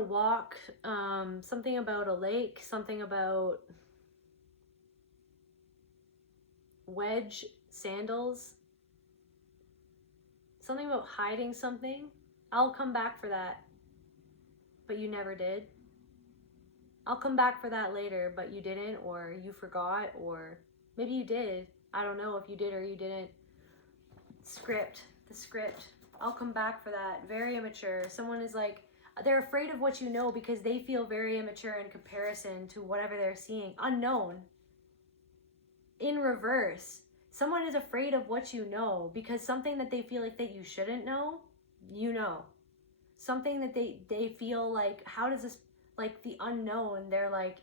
a walk, something about a lake, something about wedge sandals, something about hiding something. I'll come back for that, but you never did. I'll come back for that later, but you didn't, or you forgot, or maybe you did. I don't know if you did or you didn't. The script. I'll come back for that. Very immature. Someone is like, they're afraid of what you know because they feel very immature in comparison to whatever they're seeing. Unknown. In reverse. Someone is afraid of what you know because something that they feel like that you shouldn't know, you know. Something that they feel like, how does this, like the unknown, they're like,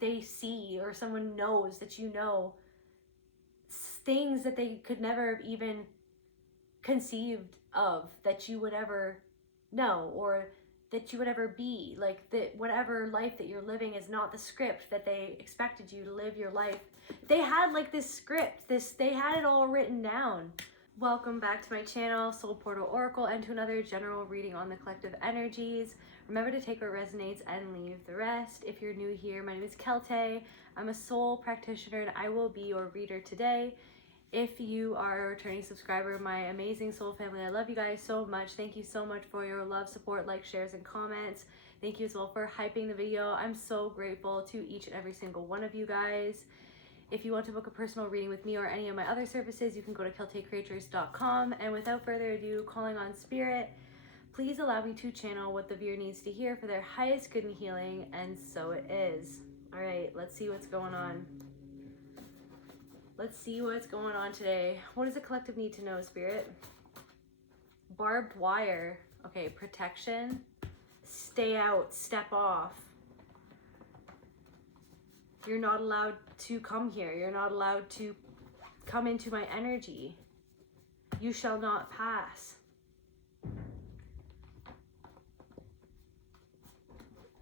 they see, or someone knows that you know things that they could never have even conceived of that you would ever know, or that you would ever be. Like that whatever life that you're living is not the script that they expected you to live your life. They had like this script, they had it all written down. Welcome back to my channel, Soul Portal Oracle, and to another general reading on the collective energies. Remember to take what resonates and leave the rest. If you're new here, my name is Celtae. I'm a soul practitioner and I will be your reader today. If you are a returning subscriber, my amazing soul family, I love you guys so much. Thank you so much for your love, support, likes, shares, and comments. Thank you as well for hyping the video. I'm so grateful to each and every single one of you guys. If you want to book a personal reading with me or any of my other services, you can go to celtaecreators.com. And without further ado, calling on spirit, please allow me to channel what the viewer needs to hear for their highest good and healing, and so it is. All right, let's see what's going on. Let's see what's going on today. What does the collective need to know, Spirit? Barbed wire. Okay, protection. Stay out, step off. You're not allowed to come here. You're not allowed to come into my energy. You shall not pass.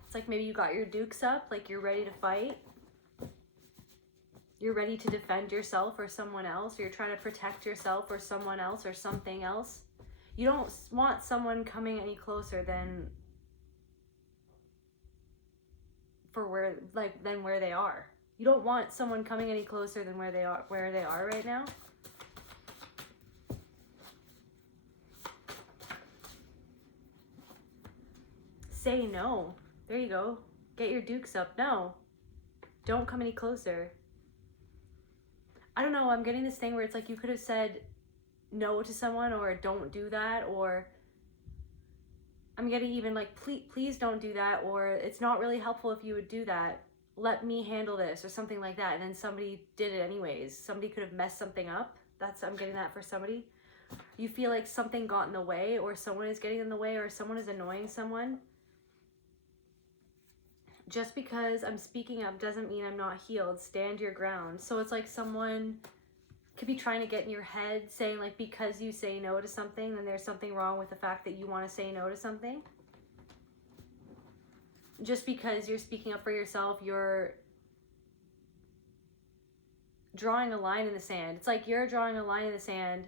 It's like maybe you got your dukes up, like you're ready to fight. You're ready to defend yourself or someone else, or you're trying to protect yourself or someone else or something else. You don't want someone coming any closer than where they are. You don't want someone coming any closer than where they are right now. Say no. There you go. Get your dukes up. No. Don't come any closer. I don't know, I'm getting this thing where it's like you could have said no to someone, or don't do that, or I'm getting even like, please don't do that, or it's not really helpful if you would do that. Let me handle this, or something like that. And then somebody did it anyways. Somebody could have messed something up. I'm getting that for somebody. You feel like something got in the way, or someone is getting in the way, or someone is annoying someone. Just because I'm speaking up doesn't mean I'm not healed. Stand your ground. So it's like someone could be trying to get in your head, saying like, because you say no to something, then there's something wrong with the fact that you want to say no to something. Just because you're speaking up for yourself, you're drawing a line in the sand. It's like you're drawing a line in the sand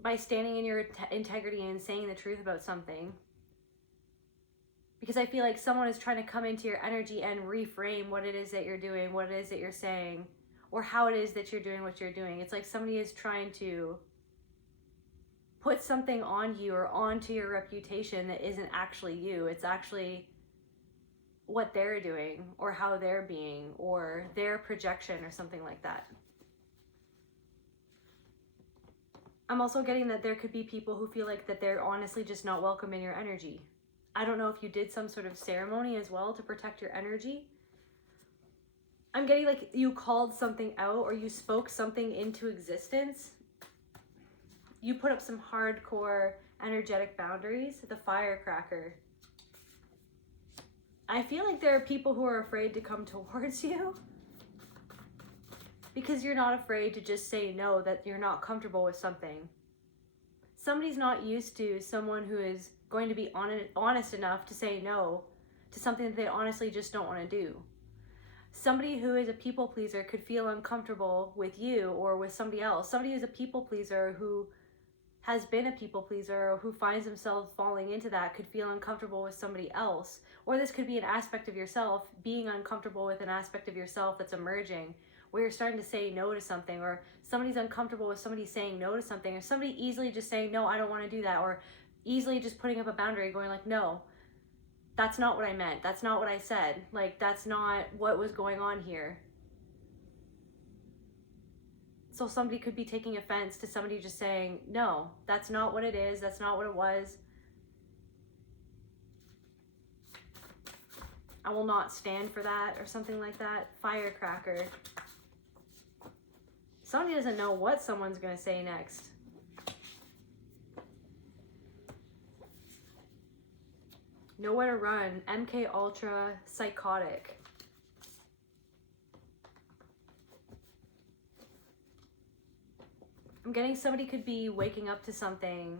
by standing in your integrity and saying the truth about something. Because I feel like someone is trying to come into your energy and reframe what it is that you're doing, what it is that you're saying, or how it is that you're doing what you're doing. It's like somebody is trying to put something on you or onto your reputation that isn't actually you. It's actually what they're doing, or how they're being, or their projection, or something like that. I'm also getting that there could be people who feel like that they're honestly just not welcome in your energy. I don't know if you did some sort of ceremony as well to protect your energy. I'm getting like you called something out, or you spoke something into existence. You put up some hardcore energetic boundaries. The firecracker. I feel like there are people who are afraid to come towards you because you're not afraid to just say no, that you're not comfortable with something. Somebody's not used to someone who is going to be honest enough to say no to something that they honestly just don't want to do. Somebody who is a people pleaser could feel uncomfortable with you or with somebody else. Somebody who's a people pleaser who has been a people pleaser or who finds themselves falling into that could feel uncomfortable with somebody else. Or this could be an aspect of yourself being uncomfortable with an aspect of yourself that's emerging, where you're starting to say no to something, or somebody's uncomfortable with somebody saying no to something, or somebody easily just saying, no, I don't want to do that, or easily just putting up a boundary, going like, no, that's not what I meant. That's not what I said. Like, that's not what was going on here. So somebody could be taking offense to somebody just saying, no, that's not what it is. That's not what it was. I will not stand for that, or something like that. Firecracker. Somebody doesn't know what someone's going to say next. Nowhere to run. MK Ultra. Psychotic. I'm getting somebody could be waking up to something.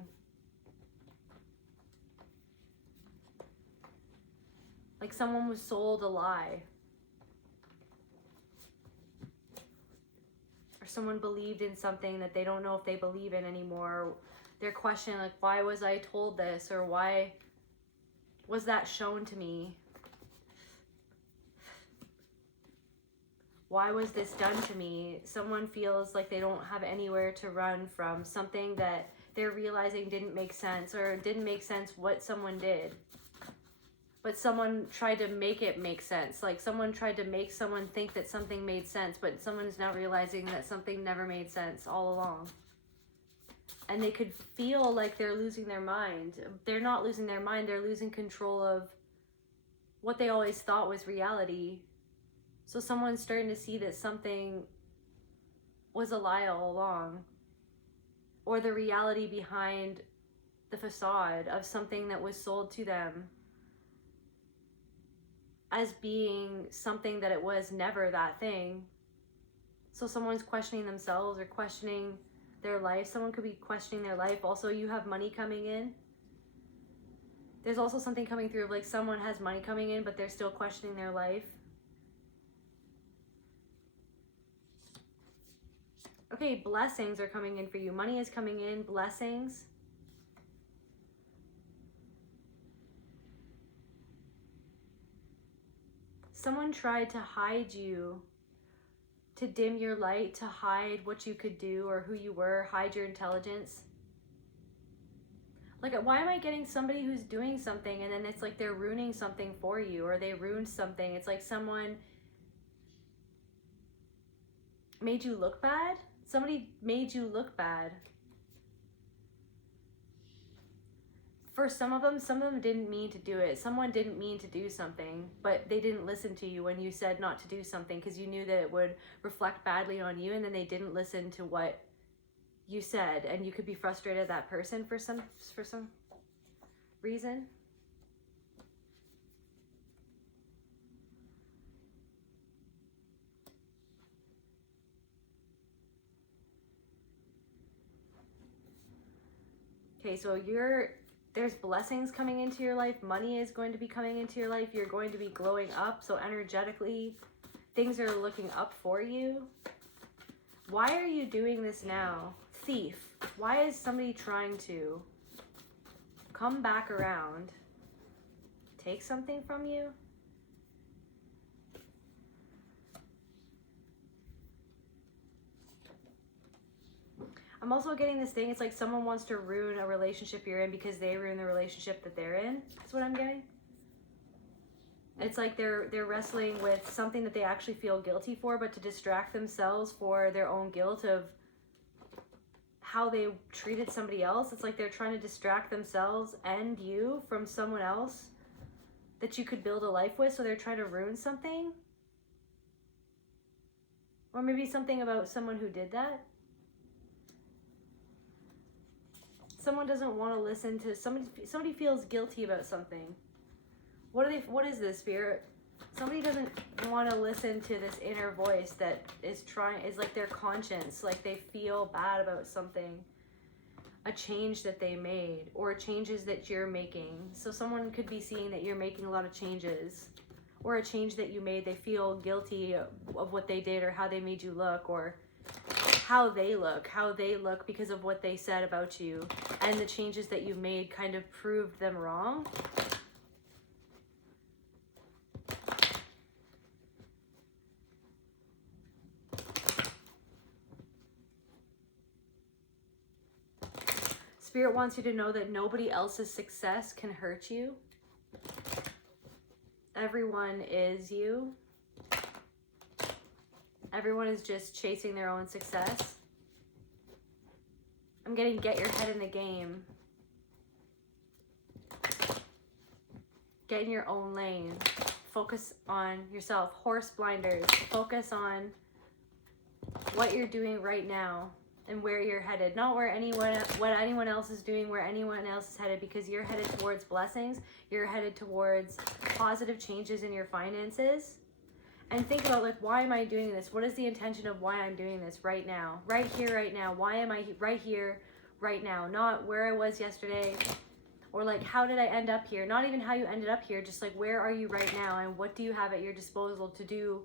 Like someone was sold a lie. Or someone believed in something that they don't know if they believe in anymore. They're questioning, like, why was I told this? Or why was that shown to me? Why was this done to me? Someone feels like they don't have anywhere to run from. Something that they're realizing didn't make sense, or didn't make sense what someone did. But someone tried to make it make sense. Like someone tried to make someone think that something made sense, but someone's now realizing that something never made sense all along. And they could feel like they're losing their mind. They're not losing their mind. They're losing control of what they always thought was reality. So someone's starting to see that something was a lie all along. Or the reality behind the facade of something that was sold to them as being something that it was never that thing. So someone's questioning themselves or questioning their life. Someone could be questioning their life. Also, you have money coming in. There's also something coming through of like someone has money coming in, but they're still questioning their life. Okay, blessings are coming in for you. Money is coming in, blessings. Someone tried to hide you, to dim your light, to hide what you could do or who you were, hide your intelligence. Like, why am I getting somebody who's doing something and then it's like they're ruining something for you, or they ruined something? It's like someone made you look bad. Somebody made you look bad. For some of them didn't mean to do it. Someone didn't mean to do something, but they didn't listen to you when you said not to do something because you knew that it would reflect badly on you, and then they didn't listen to what you said, and you could be frustrated at that person for some reason. Okay, so there's blessings coming into your life. Money is going to be coming into your life. You're going to be glowing up. So energetically, things are looking up for you. Why are you doing this now? Thief. Why is somebody trying to come back around? Take something from you? I'm also getting this thing, it's like someone wants to ruin a relationship you're in because they ruin the relationship that they're in. That's what I'm getting. It's like they're wrestling with something that they actually feel guilty for, but to distract themselves for their own guilt of how they treated somebody else. It's like they're trying to distract themselves and you from someone else that you could build a life with, so they're trying to ruin something. Or maybe something about someone who did that. Someone doesn't want to listen to somebody feels guilty about something. What is this, Spirit? Somebody doesn't want to listen to this inner voice that is like their conscience, like they feel bad about something, a change that they made or changes that you're making. So someone could be seeing that you're making a lot of changes, or a change that you made, they feel guilty of what they did or how they made you look, or how they look because of what they said about you, and the changes that you made kind of proved them wrong. Spirit wants you to know that nobody else's success can hurt you. Everyone is you. Everyone is just chasing their own success. I'm getting get your head in the game. Get in your own lane. Focus on yourself. Horse blinders. Focus on what you're doing right now and where you're headed. Not what anyone else is doing, where anyone else is headed, because you're headed towards blessings. You're headed towards positive changes in your finances. And think about, like, why am I doing this? What is the intention of why I'm doing this right now? Right here, right now. Why am I right here, right now? Not where I was yesterday, or like, how did I end up here? Not even how you ended up here, just like, where are you right now, and what do you have at your disposal to do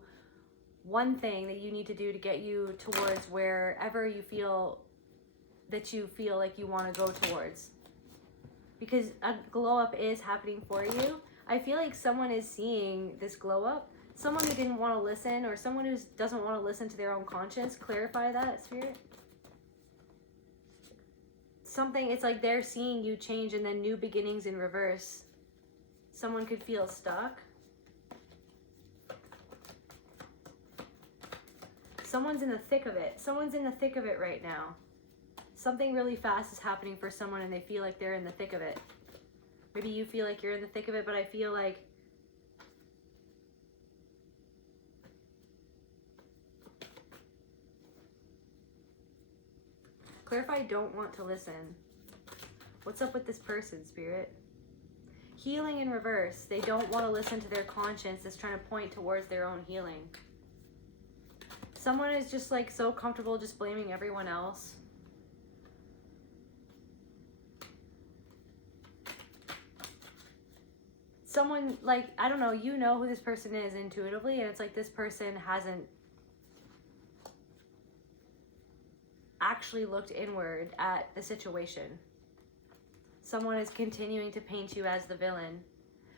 one thing that you need to do to get you towards wherever you feel that you feel like you want to go towards. Because a glow up is happening for you. I feel like someone is seeing this glow up. Someone who didn't want to listen, or someone who doesn't want to listen to their own conscience. Clarify that, Spirit. Something, it's like they're seeing you change and then new beginnings in reverse. Someone could feel stuck. Someone's in the thick of it. Someone's in the thick of it right now. Something really fast is happening for someone and they feel like they're in the thick of it. Maybe you feel like you're in the thick of it, but I feel like clarify, don't want to listen. What's up with this person, Spirit? Healing in reverse. They don't want to listen to their conscience that's trying to point towards their own healing. Someone is just like so comfortable just blaming everyone else. Someone, like, I don't know, you know who this person is intuitively, and it's like this person hasn't actually looked inward at the situation. Someone is continuing to paint you as the villain,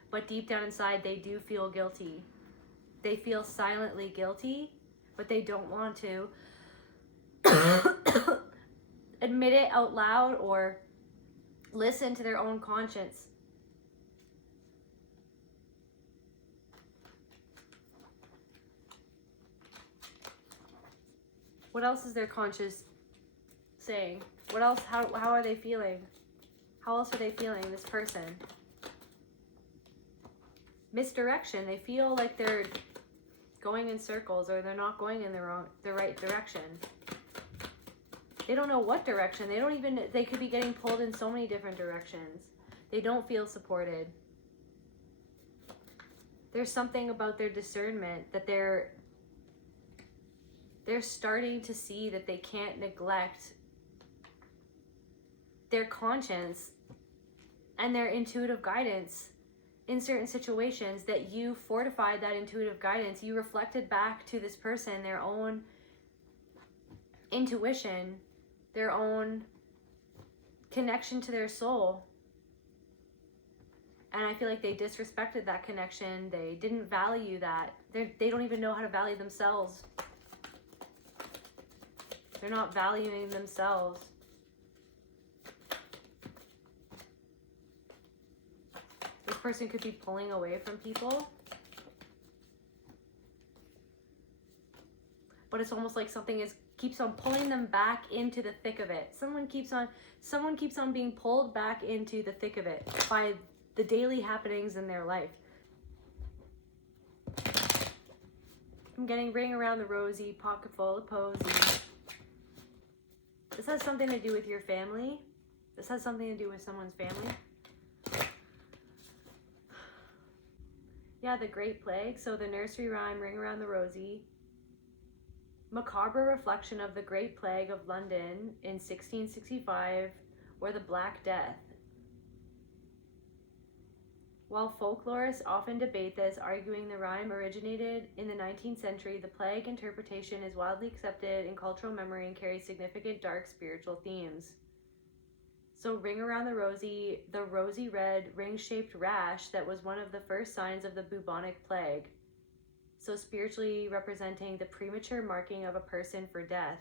but deep down inside they do feel guilty. They feel silently guilty, but they don't want to admit it out loud or listen to their own conscience. What else is their conscience saying? What else? How are they feeling? How else are they feeling, this person? Misdirection. They feel like they're going in circles, or they're not going in the right direction. They don't know what direction. They could be getting pulled in so many different directions. They don't feel supported. There's something about their discernment that they're starting to see that they can't neglect their conscience and their intuitive guidance in certain situations, that you fortified that intuitive guidance. You reflected back to this person their own intuition, their own connection to their soul. And I feel like they disrespected that connection. They didn't value that. They don't even know how to value themselves. They're not valuing themselves. This person could be pulling away from people. But it's almost like something keeps on pulling them back into the thick of it. Someone keeps on being pulled back into the thick of it by the daily happenings in their life. I'm getting ring around the rosy, pocket full of posy. This has something to do with your family. This has something to do with someone's family. Yeah, the Great Plague. So the nursery rhyme, ring around the rosy. Macabre reflection of the Great Plague of London in 1665, or the Black Death. While folklorists often debate this, arguing the rhyme originated in the 19th century, the plague interpretation is widely accepted in cultural memory and carries significant dark spiritual themes. So ring around the rosy red ring-shaped rash that was one of the first signs of the bubonic plague. So spiritually representing the premature marking of a person for death.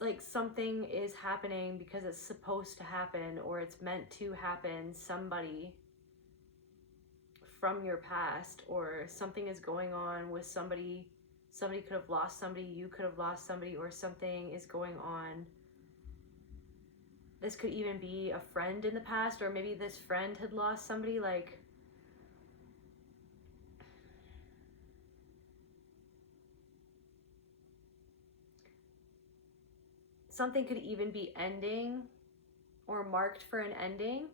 Like something is happening because it's supposed to happen, or it's meant to happen. Somebody from your past, or something is going on with somebody. Somebody could have lost somebody, you could have lost somebody, or something is going on. This could even be a friend in the past, or maybe this friend had lost somebody. Like, something could even be ending or marked for an ending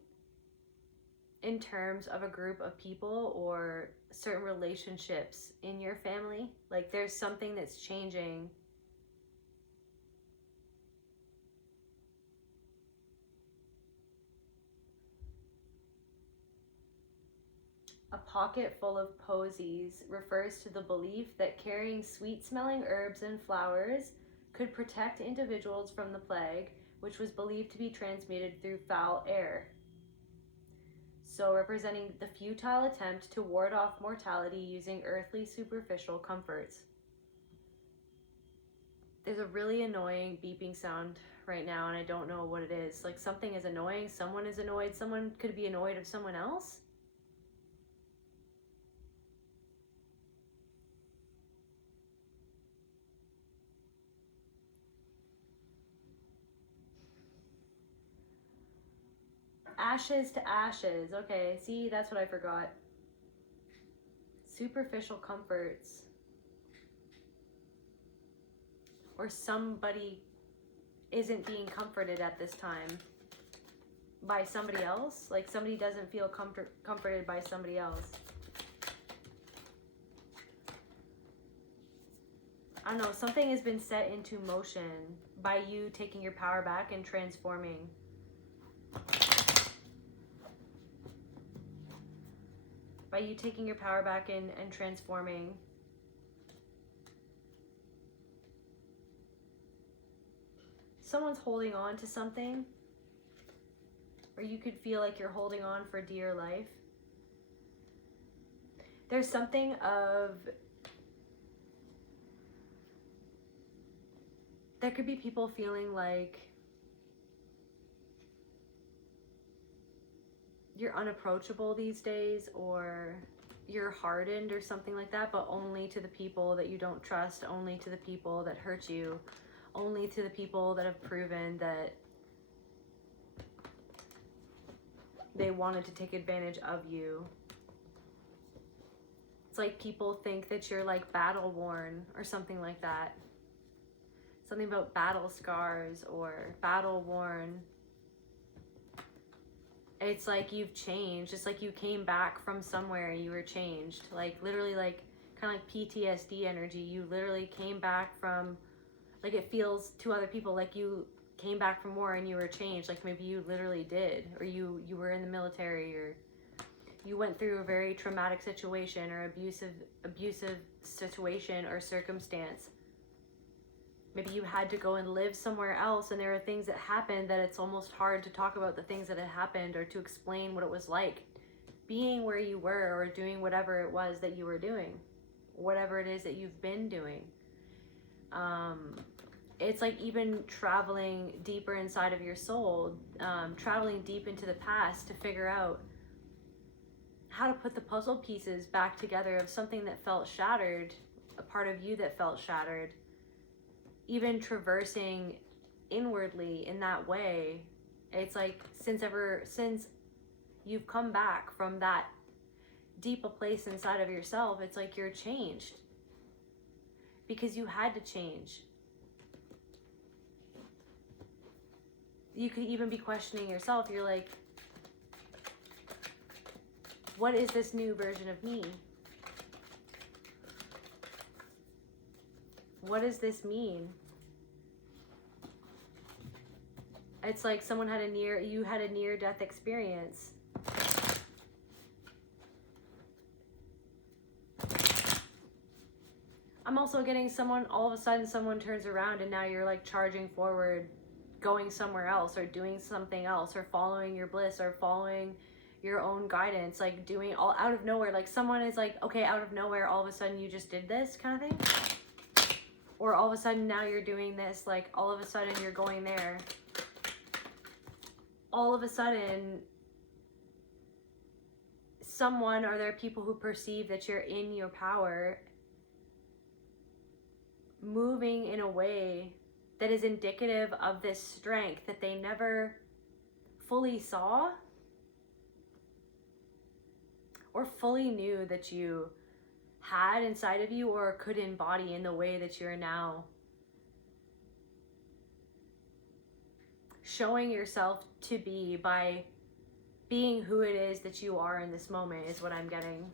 in terms of a group of people or certain relationships in your family. Like there's something that's changing. A pocket full of posies refers to the belief that carrying sweet-smelling herbs and flowers could protect individuals from the plague, which was believed to be transmitted through foul air. So representing the futile attempt to ward off mortality using earthly superficial comforts. There's a really annoying beeping sound right now, and I don't know what it is. Like something is annoying, someone is annoyed, someone could be annoyed of someone else. Ashes to ashes. Okay, see, that's what I forgot. Superficial comforts. Or somebody isn't being comforted at this time by somebody else. Like somebody doesn't feel comforted by somebody else. I don't know, something has been set into motion by you taking your power back and transforming. By you taking your power back and transforming. Someone's holding on to something, or you could feel like you're holding on for dear life. There's something of, there could be people feeling like you're unapproachable these days, or you're hardened or something like that, but only to the people that you don't trust, only to the people that hurt you, only to the people that have proven that they wanted to take advantage of you. It's like people think that you're like battle worn or something like that. Something about battle scars or battle worn. It's like you've changed. It's like you came back from somewhere and you were changed. Like literally, like kind of like PTSD energy. You literally came back from, like it feels to other people like you came back from war and you were changed. Like maybe you literally did, or you were in the military, or you went through a very traumatic situation or abusive situation or circumstance. Maybe you had to go and live somewhere else, and there are things that happened that it's almost hard to talk about the things that had happened or to explain what it was like being where you were or doing whatever it was that you were doing, whatever it is that you've been doing. It's like even traveling deeper inside of your soul, traveling deep into the past to figure out how to put the puzzle pieces back together of something that felt shattered, a part of you that felt shattered. Even traversing inwardly in that way, it's like since you've come back from that deep a place inside of yourself, it's like you're changed because you had to change. You could even be questioning yourself. You're like, what is this new version of me? What does this mean? It's like someone had you had a near-death experience. I'm also getting someone, all of a sudden someone turns around and now you're like charging forward, going somewhere else or doing something else or following your bliss or following your own guidance, like doing all out of nowhere. Like someone is like, okay, out of nowhere, all of a sudden you just did this kind of thing. Or all of a sudden now you're doing this, like all of a sudden you're going there. All of a sudden, someone, or there are people who perceive that you're in your power, moving in a way that is indicative of this strength that they never fully saw or fully knew that you had inside of you or could embody in the way that you're now showing yourself to be by being who it is that you are in this moment, is what I'm getting.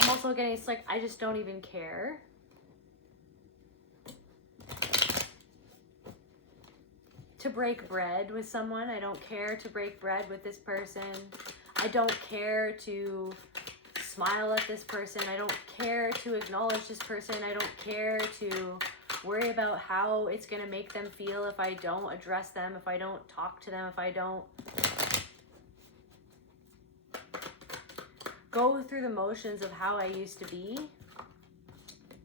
I'm also getting, it's like, I just don't even care. To break bread with someone. I don't care to break bread with this person. I don't care to smile at this person. I don't care to acknowledge this person. I don't care to worry about how it's going to make them feel if I don't address them, if I don't talk to them, if I don't go through the motions of how I used to be.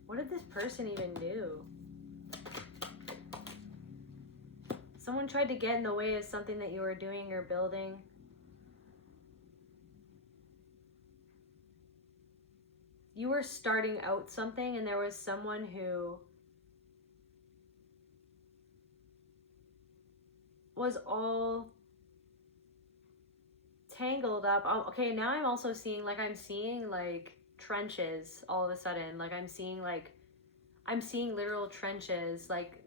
What did this person even do? Someone tried to get in the way of something that you were doing or building. You were starting out something and there was someone who was all tangled up. Okay, now I'm also seeing, like, I'm seeing like trenches all of a sudden. Like I'm seeing literal trenches, like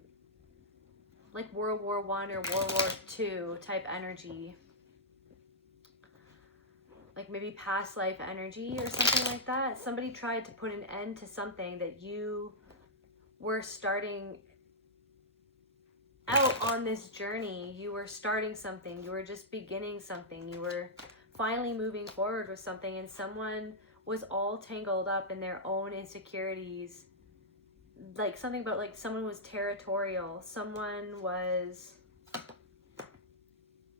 World War I or World War II type energy. Like maybe past life energy or something like that. Somebody tried to put an end to something that you were starting out on this journey. You were starting something. You were just beginning something. You were finally moving forward with something, and someone was all tangled up in their own insecurities. Like something about, like, someone was territorial. Someone was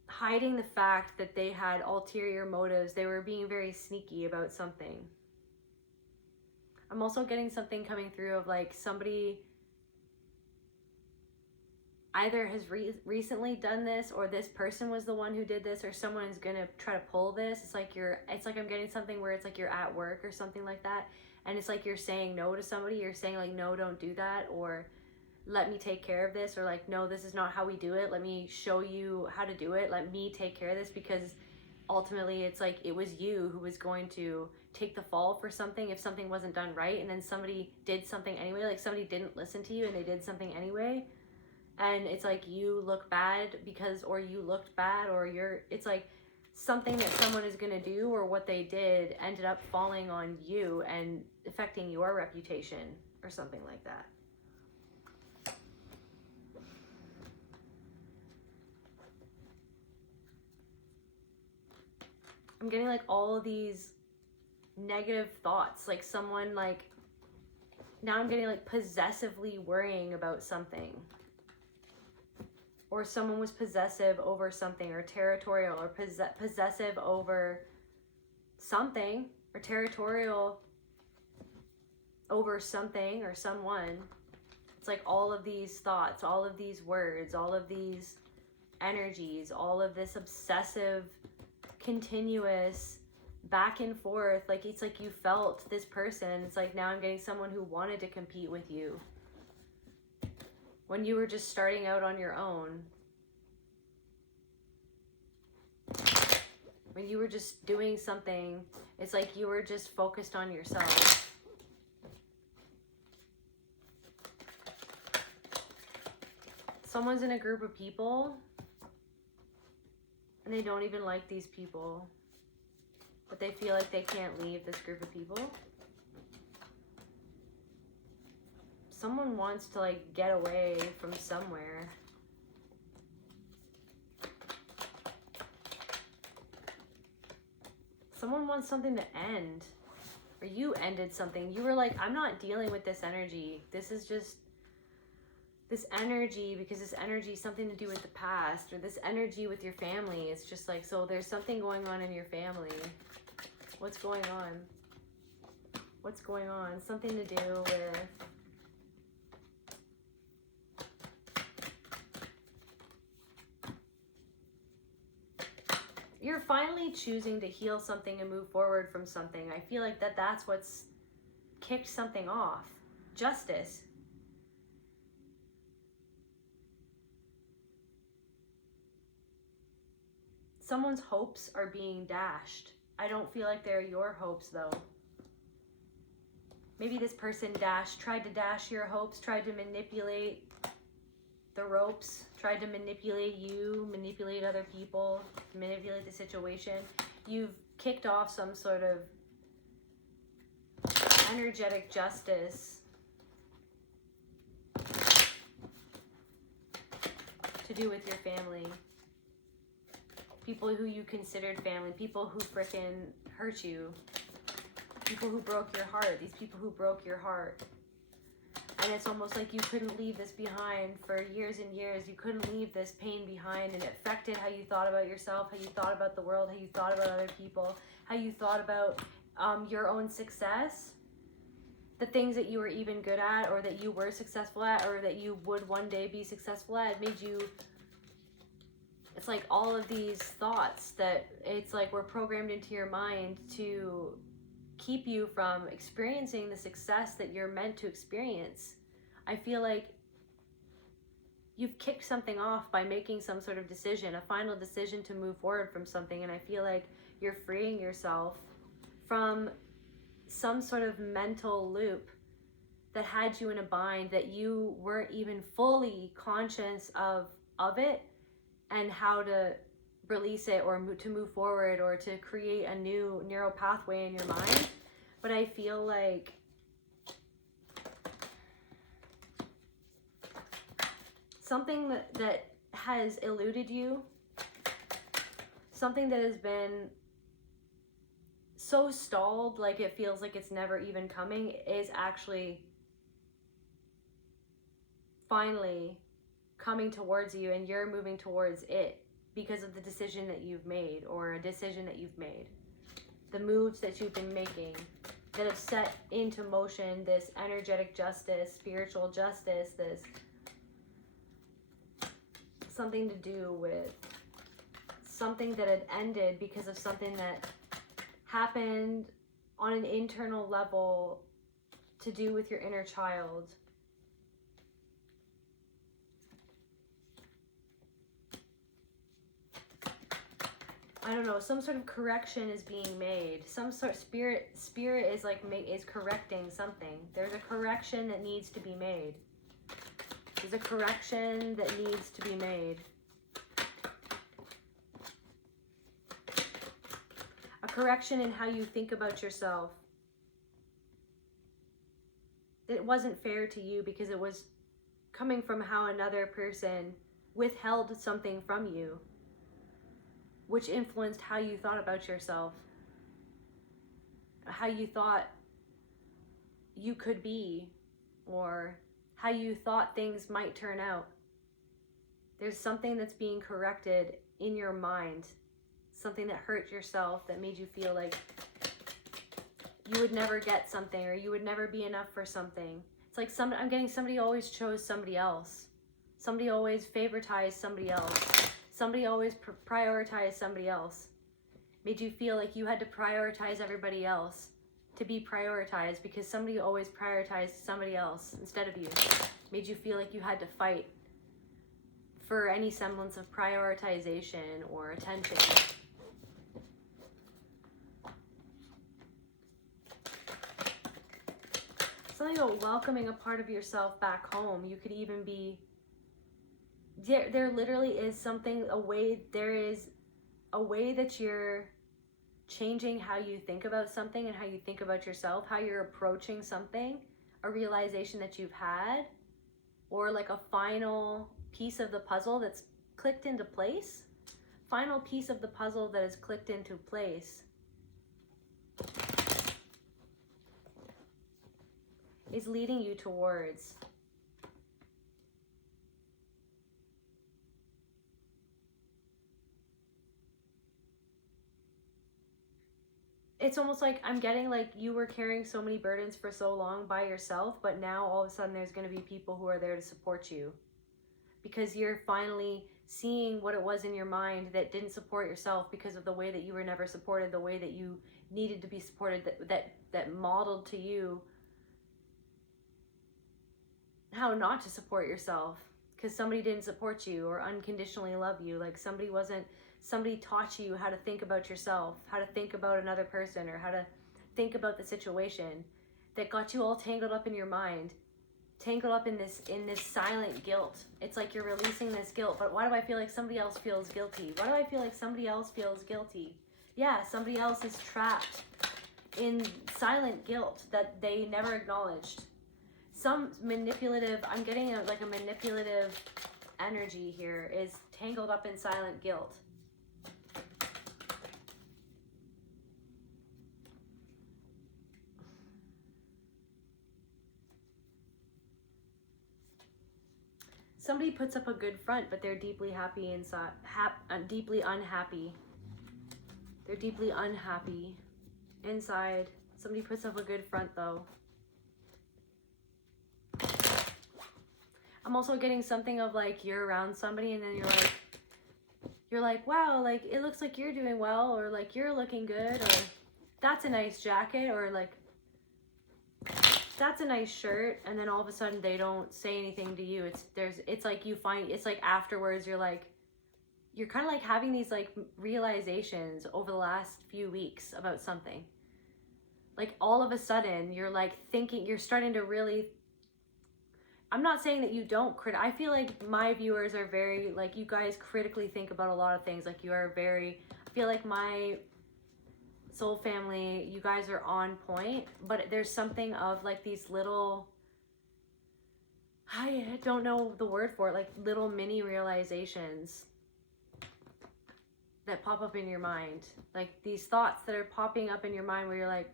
hiding the fact that they had ulterior motives. They were being very sneaky about something. I'm also getting something coming through of like somebody either has recently done this, or this person was the one who did this, or someone is gonna try to pull this. It's like I'm getting something where it's like you're at work or something like that, and it's like you're saying no to somebody. You're saying like, no, don't do that, or let me take care of this, or like, no, this is not how we do it. Let me show you how to do it. Let me take care of this, because ultimately it's like it was you who was going to take the fall for something if something wasn't done right, and then somebody did something anyway. Like somebody didn't listen to you and they did something anyway, and it's like you look bad because, or you looked bad, or it's like something that someone is going to do or what they did ended up falling on you and affecting your reputation or something like that. I'm getting like all of these negative thoughts, like someone, like, now I'm getting like possessively worrying about something, or someone was possessive over something, or territorial, or possessive over something, or territorial over something or someone. It's like all of these thoughts, all of these words, all of these energies, all of this obsessive, continuous back and forth. Like it's like you felt this person. It's like now I'm getting someone who wanted to compete with you when you were just starting out on your own, when you were just doing something. It's like you were just focused on yourself. Someone's in a group of people and they don't even like these people. but they feel like they can't leave this group of people. Someone wants to like get away from somewhere. Someone wants something to end. Or you ended something. You were like, I'm not dealing with this energy. This is just this energy, because this energy is something to do with the past, or this energy with your family. It's just like, so there's something going on in your family. What's going on? What's going on? Something to do with you're finally choosing to heal something and move forward from something. I feel like that's what's kicked something off. Justice. Someone's hopes are being dashed. I don't feel like they're your hopes though. Maybe this person tried to dash your hopes, tried to manipulate the ropes, tried to manipulate you, manipulate other people, manipulate the situation. You've kicked off some sort of energetic justice to do with your family. People who you considered family, people who frickin' hurt you, people who broke your heart, these people who broke your heart. And it's almost like you couldn't leave this behind for years and years. You couldn't leave this pain behind, and it affected how you thought about yourself, how you thought about the world, how you thought about other people, how you thought about your own success, the things that you were even good at, or that you were successful at, or that you would one day be successful at. It made you, it's like all of these thoughts that it's like were programmed into your mind to keep you from experiencing the success that you're meant to experience. I feel like you've kicked something off by making some sort of decision, a final decision to move forward from something, and I feel like you're freeing yourself from some sort of mental loop that had you in a bind, that you weren't even fully conscious of it and how to release it, or to move forward, or to create a new neural pathway in your mind. But I feel like something that has eluded you, something that has been so stalled, like it feels like it's never even coming, is actually finally coming towards you, and you're moving towards it because of the decision that you've made, or a decision that you've made. The moves that you've been making that have set into motion this energetic justice, spiritual justice, this something to do with something that had ended because of something that happened on an internal level to do with your inner child. I don't know, some sort of correction is being made. Some sort of spirit is like is correcting something. There's a correction that needs to be made. There's a correction that needs to be made. A correction in how you think about yourself. It wasn't fair to you because it was coming from how another person withheld something from you, which influenced how you thought about yourself, how you thought you could be, or how you thought things might turn out. There's something that's being corrected in your mind, something that hurt yourself, that made you feel like you would never get something, or you would never be enough for something. It's like I'm getting somebody always chose somebody else. Somebody always favoritized somebody else. Somebody always prioritized somebody else. Made you feel like you had to prioritize everybody else to be prioritized, because somebody always prioritized somebody else instead of you. Made you feel like you had to fight for any semblance of prioritization or attention. Something about welcoming a part of yourself back home. You could even be, there literally is something, there is a way that you're changing how you think about something and how you think about yourself, how you're approaching something, a realization that you've had, or like a final piece of the puzzle that's clicked into place, final piece of the puzzle that is clicked into place is leading you towards it's almost like I'm getting like you were carrying so many burdens for so long by yourself, but now all of a sudden there's going to be people who are there to support you because you're finally seeing what it was in your mind that didn't support yourself because of the way that you were never supported, the way that you needed to be supported, that modeled to you how not to support yourself because somebody didn't support you or unconditionally love you. Like somebody taught you how to think about yourself, how to think about another person, or how to think about the situation that got you all tangled up in your mind, tangled up in this silent guilt. It's like you're releasing this guilt, but why do I feel like somebody else feels guilty? Why do I feel like somebody else feels guilty? Yeah, somebody else is trapped in silent guilt that they never acknowledged. Some manipulative, I'm getting a manipulative energy here is tangled up in silent guilt. Somebody puts up a good front, but they're deeply happy inside, deeply unhappy. They're deeply unhappy inside. Somebody puts up a good front though. I'm also getting something of like you're around somebody and then you're like, wow, like it looks like you're doing well, or like you're looking good, or that's a nice jacket, or like that's a nice shirt, and then all of a sudden they don't say anything to you. It's like you find, it's like afterwards you're kind of like having these like realizations over the last few weeks about something. Like all of a sudden you're like thinking, you're starting to really, I'm not saying that you don't I feel like my viewers are very, like you guys critically think about a lot of things. Like you are very, I feel like my soul family, you guys are on point, but there's something of like these little, I don't know the word for it, like little mini realizations that pop up in your mind. Like these thoughts that are popping up in your mind where you're like,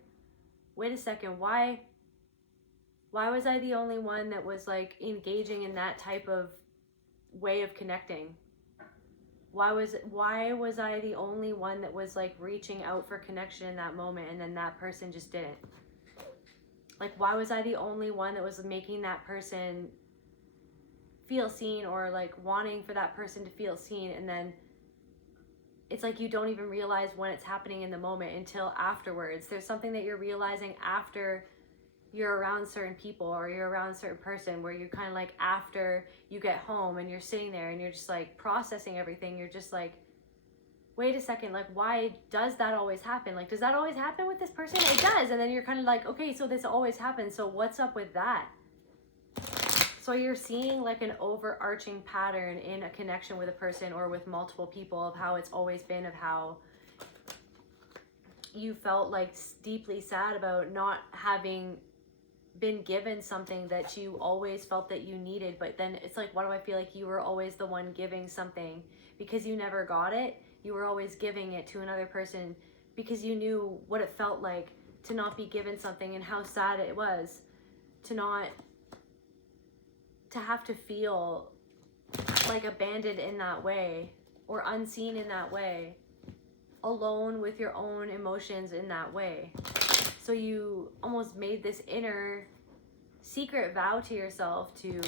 wait a second, why was I the only one that was like engaging in that type of way of connecting? Why was I the only one that was like reaching out for connection in that moment and then that person just didn't? Like why was I the only one that was making that person feel seen, or like wanting for that person to feel seen, and then it's like you don't even realize when it's happening in the moment until afterwards. There's something that you're realizing after you're around certain people or you're around a certain person, where you're kind of like after you get home and you're sitting there and you're just like processing everything. You're just like, wait a second, like why does that always happen? Like, does that always happen with this person? It does. And then you're kind of like, okay, so this always happens. So what's up with that? So you're seeing like an overarching pattern in a connection with a person or with multiple people of how it's always been, of how you felt like deeply sad about not having been given something that you always felt that you needed. But then it's like, why do I feel like you were always the one giving something? Because you never got it. You were always giving it to another person because you knew what it felt like to not be given something, and how sad it was to have to feel like abandoned in that way, or unseen in that way, alone with your own emotions in that way. So you almost made this inner secret vow to yourself to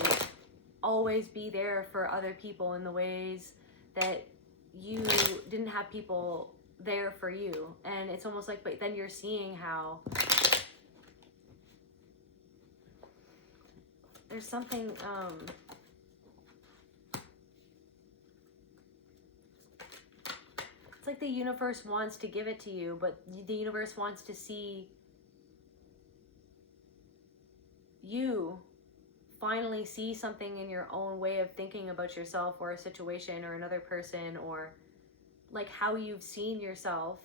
always be there for other people in the ways that you didn't have people there for you. And it's almost like, but then you're seeing how there's something, it's like the universe wants to give it to you, but the universe wants to see you finally see something in your own way of thinking about yourself or a situation or another person, or like how you've seen yourself,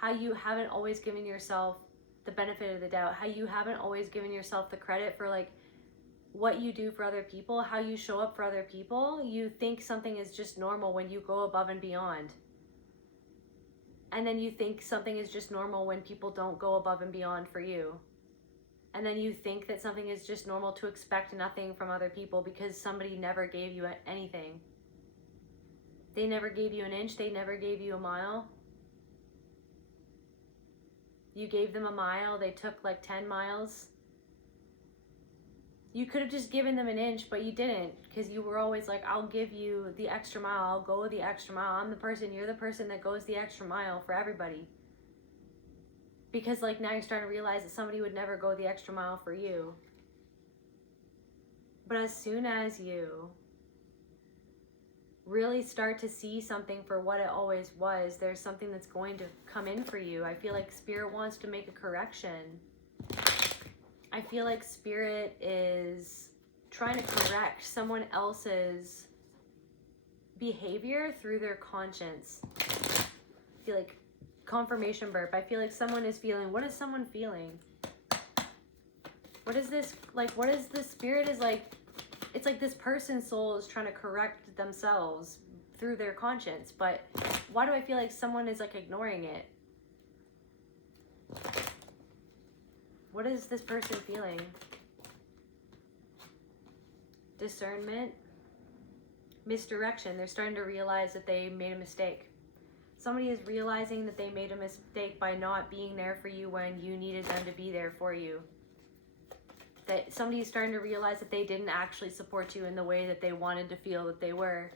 how you haven't always given yourself the benefit of the doubt, how you haven't always given yourself the credit for like what you do for other people, how you show up for other people. You think something is just normal when you go above and beyond. And then you think something is just normal when people don't go above and beyond for you. And then you think that something is just normal to expect nothing from other people because somebody never gave you anything. They never gave you an inch, they never gave you a mile. You gave them a mile, they took like 10 miles. You could have just given them an inch, but you didn't, because you were always like, I'll give you the extra mile, I'll go the extra mile. I'm the person, you're the person that goes the extra mile for everybody. Because like now you're starting to realize that somebody would never go the extra mile for you. But as soon as you really start to see something for what it always was, there's something that's going to come in for you. I feel like Spirit wants to make a correction. I feel like Spirit is trying to correct someone else's behavior through their conscience. I feel like confirmation burp. I feel like someone is feeling, what is someone feeling? What is this, like, what is this? Spirit is like, it's like this person's soul is trying to correct themselves through their conscience, but why do I feel like someone is like ignoring it? What is this person feeling? Discernment, misdirection. They're starting to realize that they made a mistake. Somebody is realizing that they made a mistake by not being there for you when you needed them to be there for you. That somebody is starting to realize that they didn't actually support you in the way that they wanted to feel that they were.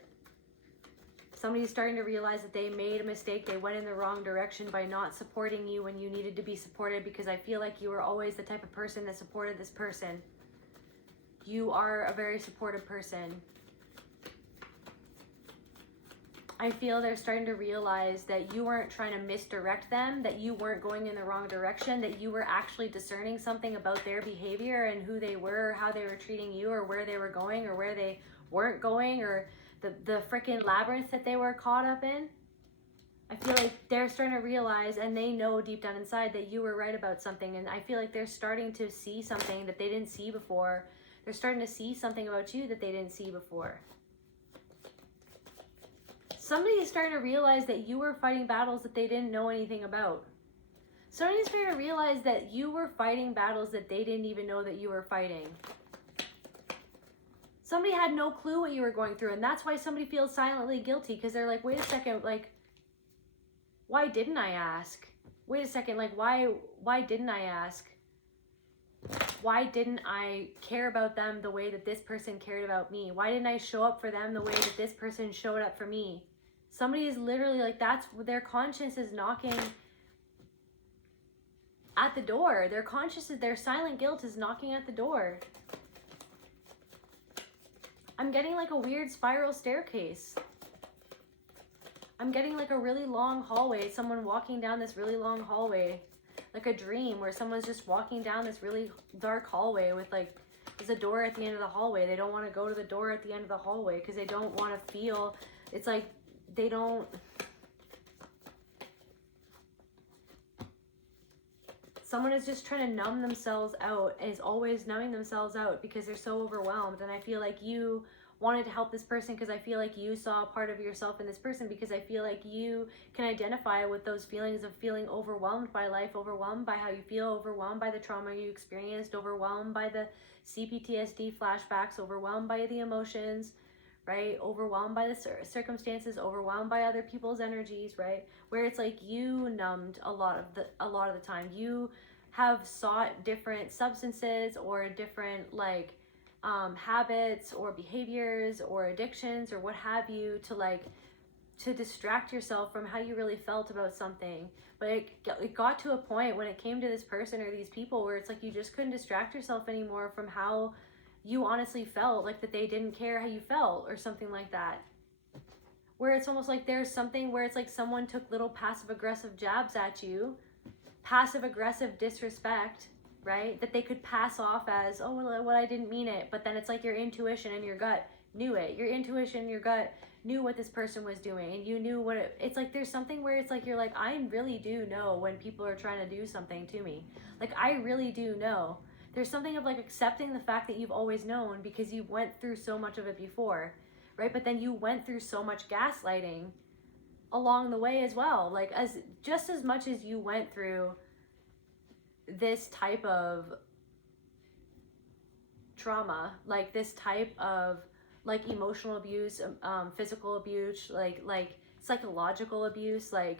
Somebody is starting to realize that they made a mistake. They went in the wrong direction by not supporting you when you needed to be supported, because I feel like you were always the type of person that supported this person. You are a very supportive person. I feel they're starting to realize that you weren't trying to misdirect them, that you weren't going in the wrong direction, that you were actually discerning something about their behavior and who they were, or how they were treating you, or where they were going, or where they weren't going, or the freaking labyrinth that they were caught up in. I feel like they're starting to realize, and they know deep down inside, that you were right about something, and I feel like they're starting to see something that they didn't see before. They're starting to see something about you that they didn't see before. Somebody is starting to realize that you were fighting battles that they didn't know anything about. Somebody is starting to realize that you were fighting battles that they didn't even know that you were fighting. Somebody had no clue what you were going through, and that's why somebody feels silently guilty, because they're like, wait a second, like, why didn't I ask? Wait a second, like, why didn't I ask? Why didn't I care about them the way that this person cared about me? Why didn't I show up for them the way that this person showed up for me? Somebody is literally like, that's their conscience is knocking at the door. Their conscience, their silent guilt is knocking at the door. I'm getting like a weird spiral staircase. I'm getting like a really long hallway. Someone walking down this really long hallway. Like a dream where someone's just walking down this really dark hallway with like, there's a door at the end of the hallway. They don't want to go to the door at the end of the hallway because they don't want to feel, it's like they don't, someone is just trying to numb themselves out, and is always numbing themselves out because they're so overwhelmed. And I feel like you wanted to help this person because I feel like you saw a part of yourself in this person, because I feel like you can identify with those feelings of feeling overwhelmed by life, overwhelmed by how you feel, overwhelmed by the trauma you experienced, overwhelmed by the CPTSD flashbacks, overwhelmed by the emotions, right? Overwhelmed by the circumstances, overwhelmed by other people's energies, right? Where it's like you numbed a lot of the time. You have sought different substances or different like habits or behaviors or addictions or what have you to distract yourself from how you really felt about something. But it got to a point when it came to this person or these people where it's like you just couldn't distract yourself anymore from how you honestly felt, like that they didn't care how you felt or something like that. Where it's almost like there's something where it's like someone took little passive aggressive jabs at you, passive aggressive disrespect, right? That they could pass off as, oh, well, I didn't mean it. But then it's like your intuition and your gut knew it. Your intuition, your gut knew what this person was doing, and you knew what it's like. There's something where it's like, you're like, I really do know when people are trying to do something to me. Like, I really do know. There's something of like accepting the fact that you've always known because you went through so much of it before, right? But then you went through so much gaslighting along the way as well. Like, as just as much as you went through this type of trauma, like this type of like emotional abuse, physical abuse, like psychological abuse, like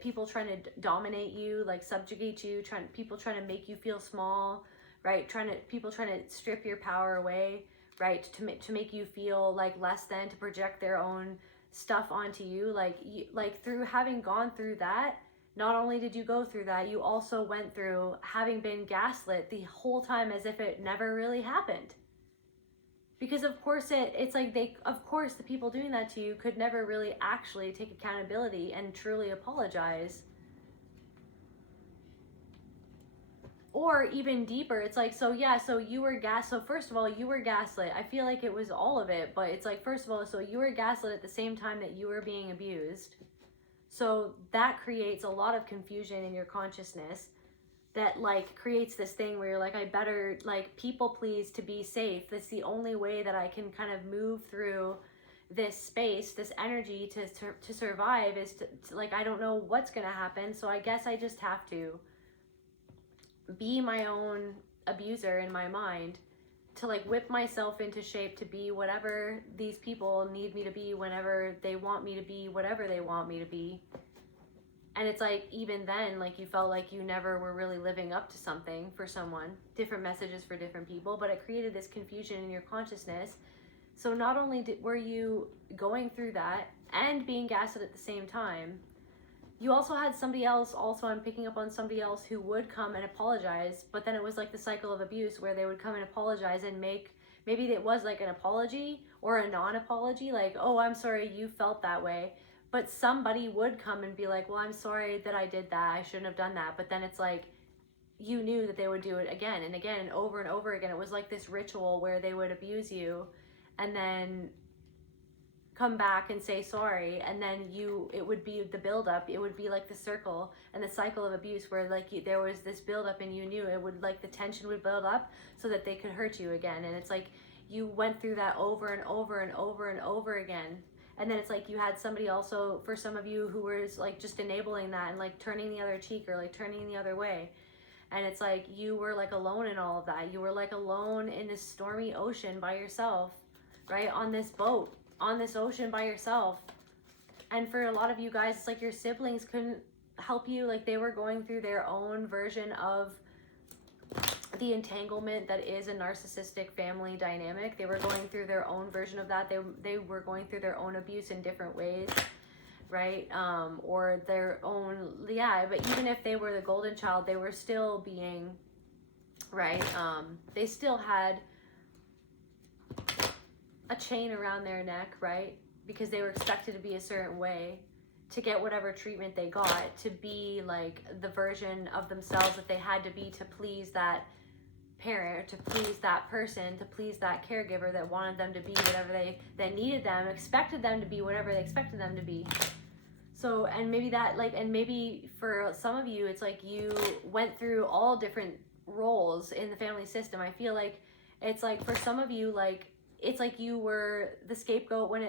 people trying to dominate you, like subjugate you, people trying to make you feel small, right? People trying to strip your power away, right? To make you feel like less than, to project their own stuff onto you. Like through having gone through that, not only did you go through that, you also went through having been gaslit the whole time as if it never really happened. Because of course it's like of course the people doing that to you could never really actually take accountability and truly apologize. Or even deeper, it's like, so you were so first of all, you were gaslit. I feel like it was all of it, but it's like, first of all, so you were gaslit at the same time that you were being abused. So that creates a lot of confusion in your consciousness that like creates this thing where you're like, I better like people please to be safe. That's the only way that I can kind of move through this space, this energy to survive, is to like, I don't know what's gonna happen, so I guess I just have to be my own abuser in my mind, to like whip myself into shape to be whatever these people need me to be, whenever they want me to be, whatever they want me to be. And it's like, even then, like, you felt like you never were really living up to something for someone, different messages for different people, but it created this confusion in your consciousness. So not only were you going through that and being gaslit at the same time, you also had somebody else, I'm picking up on somebody else who would come and apologize, but then it was like the cycle of abuse where they would come and apologize and maybe it was like an apology or a non-apology, like, oh, I'm sorry you felt that way. But somebody would come and be like, well, I'm sorry that I did that. I shouldn't have done that. But then it's like, you knew that they would do it again and again and over again. It was like this ritual where they would abuse you and then come back and say sorry. And then it would be the buildup. It would be like the circle and the cycle of abuse where like there was this buildup and you knew it would, like, the tension would build up so that they could hurt you again. And it's like, you went through that over and over and over and over again. And then it's like you had somebody also, for some of you, who was like just enabling that and like turning the other cheek or like turning the other way. And it's like you were like alone in all of that. You were like alone in this stormy ocean by yourself, right? On this boat, on this ocean by yourself. And for a lot of you guys, it's like your siblings couldn't help you. Like, they were going through their own version of the entanglement that is a narcissistic family dynamic. They were going through their own version of that. They were going through their own abuse in different ways, right? Or their own, but even if they were the golden child, they were still being, right? They still had a chain around their neck, right? Because they were expected to be a certain way, to get whatever treatment they got, to be like the version of themselves that they had to be to please that parent, to please that person, to please that caregiver that wanted them to be whatever that needed them, expected them to be whatever they expected them to be. So, and maybe that, like, and maybe for some of you, it's like you went through all different roles in the family system. I feel like it's like for some of you, like, it's like you were the scapegoat when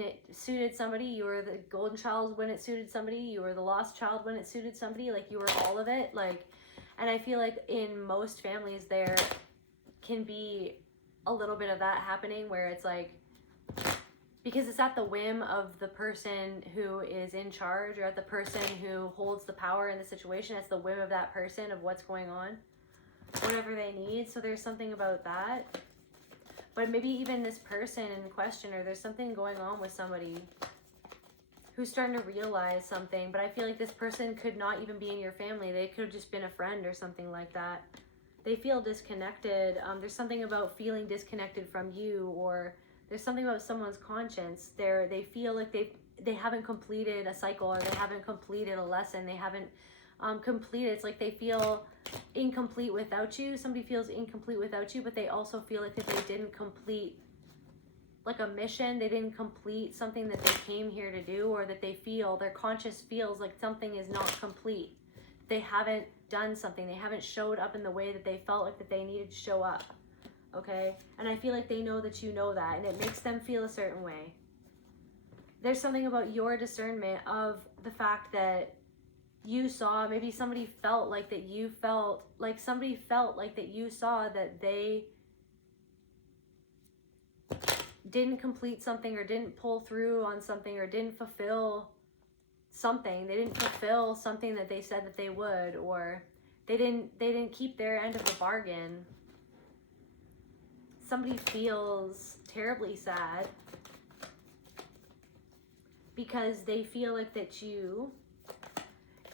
it suited somebody, you were the golden child when it suited somebody, you were the lost child when it suited somebody, like you were all of it, like. And I feel like in most families there can be a little bit of that happening, where it's like, because it's at the whim of the person who is in charge, or at the person who holds the power in the situation. It's the whim of that person of what's going on, whatever they need. So there's something about that. But maybe even this person in question, or there's something going on with somebody who's starting to realize something, but I feel like this person could not even be in your family. They could have just been a friend or something like that. They feel disconnected. There's something about feeling disconnected from you, or there's something about someone's conscience. They feel like they haven't completed a cycle, or they haven't completed a lesson. They haven't completed. It's like they feel incomplete without you. Somebody feels incomplete without you, but they also feel like that they didn't complete like a mission. They didn't complete something that they came here to do, or that they feel, their conscious feels like something is not complete. They haven't done something. They haven't showed up in the way that they felt like that they needed to show up. Okay? And I feel like they know that you know that, and it makes them feel a certain way. There's something about your discernment of the fact that you saw, maybe somebody felt like that you felt, like somebody felt like that you saw that they didn't complete something, or didn't pull through on something, or didn't fulfill something. They didn't fulfill something that they said that they would, or they didn't keep their end of the bargain. Somebody feels terribly sad because they feel like that you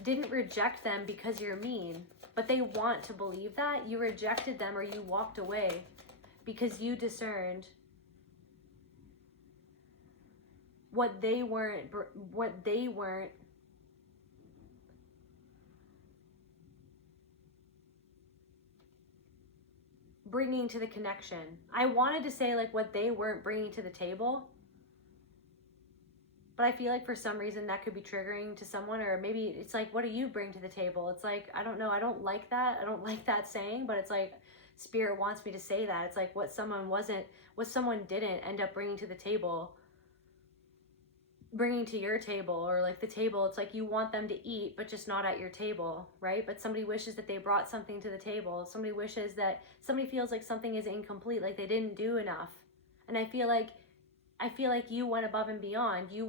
didn't reject them because you're mean, but they want to believe that you rejected them, or you walked away because you discerned what they weren't bringing to the connection. I wanted to say like what they weren't bringing to the table, but I feel like for some reason that could be triggering to someone, or maybe it's like, what do you bring to the table? It's like, I don't know. I don't like that. I don't like that saying, but it's like Spirit wants me to say that. It's like what someone didn't end up bringing to the table, bringing to your table, or like the table. It's like you want them to eat, but just not at your table, right? But somebody wishes that they brought something to the table. Somebody wishes that, somebody feels like something is incomplete, like they didn't do enough. And I feel like you went above and beyond. You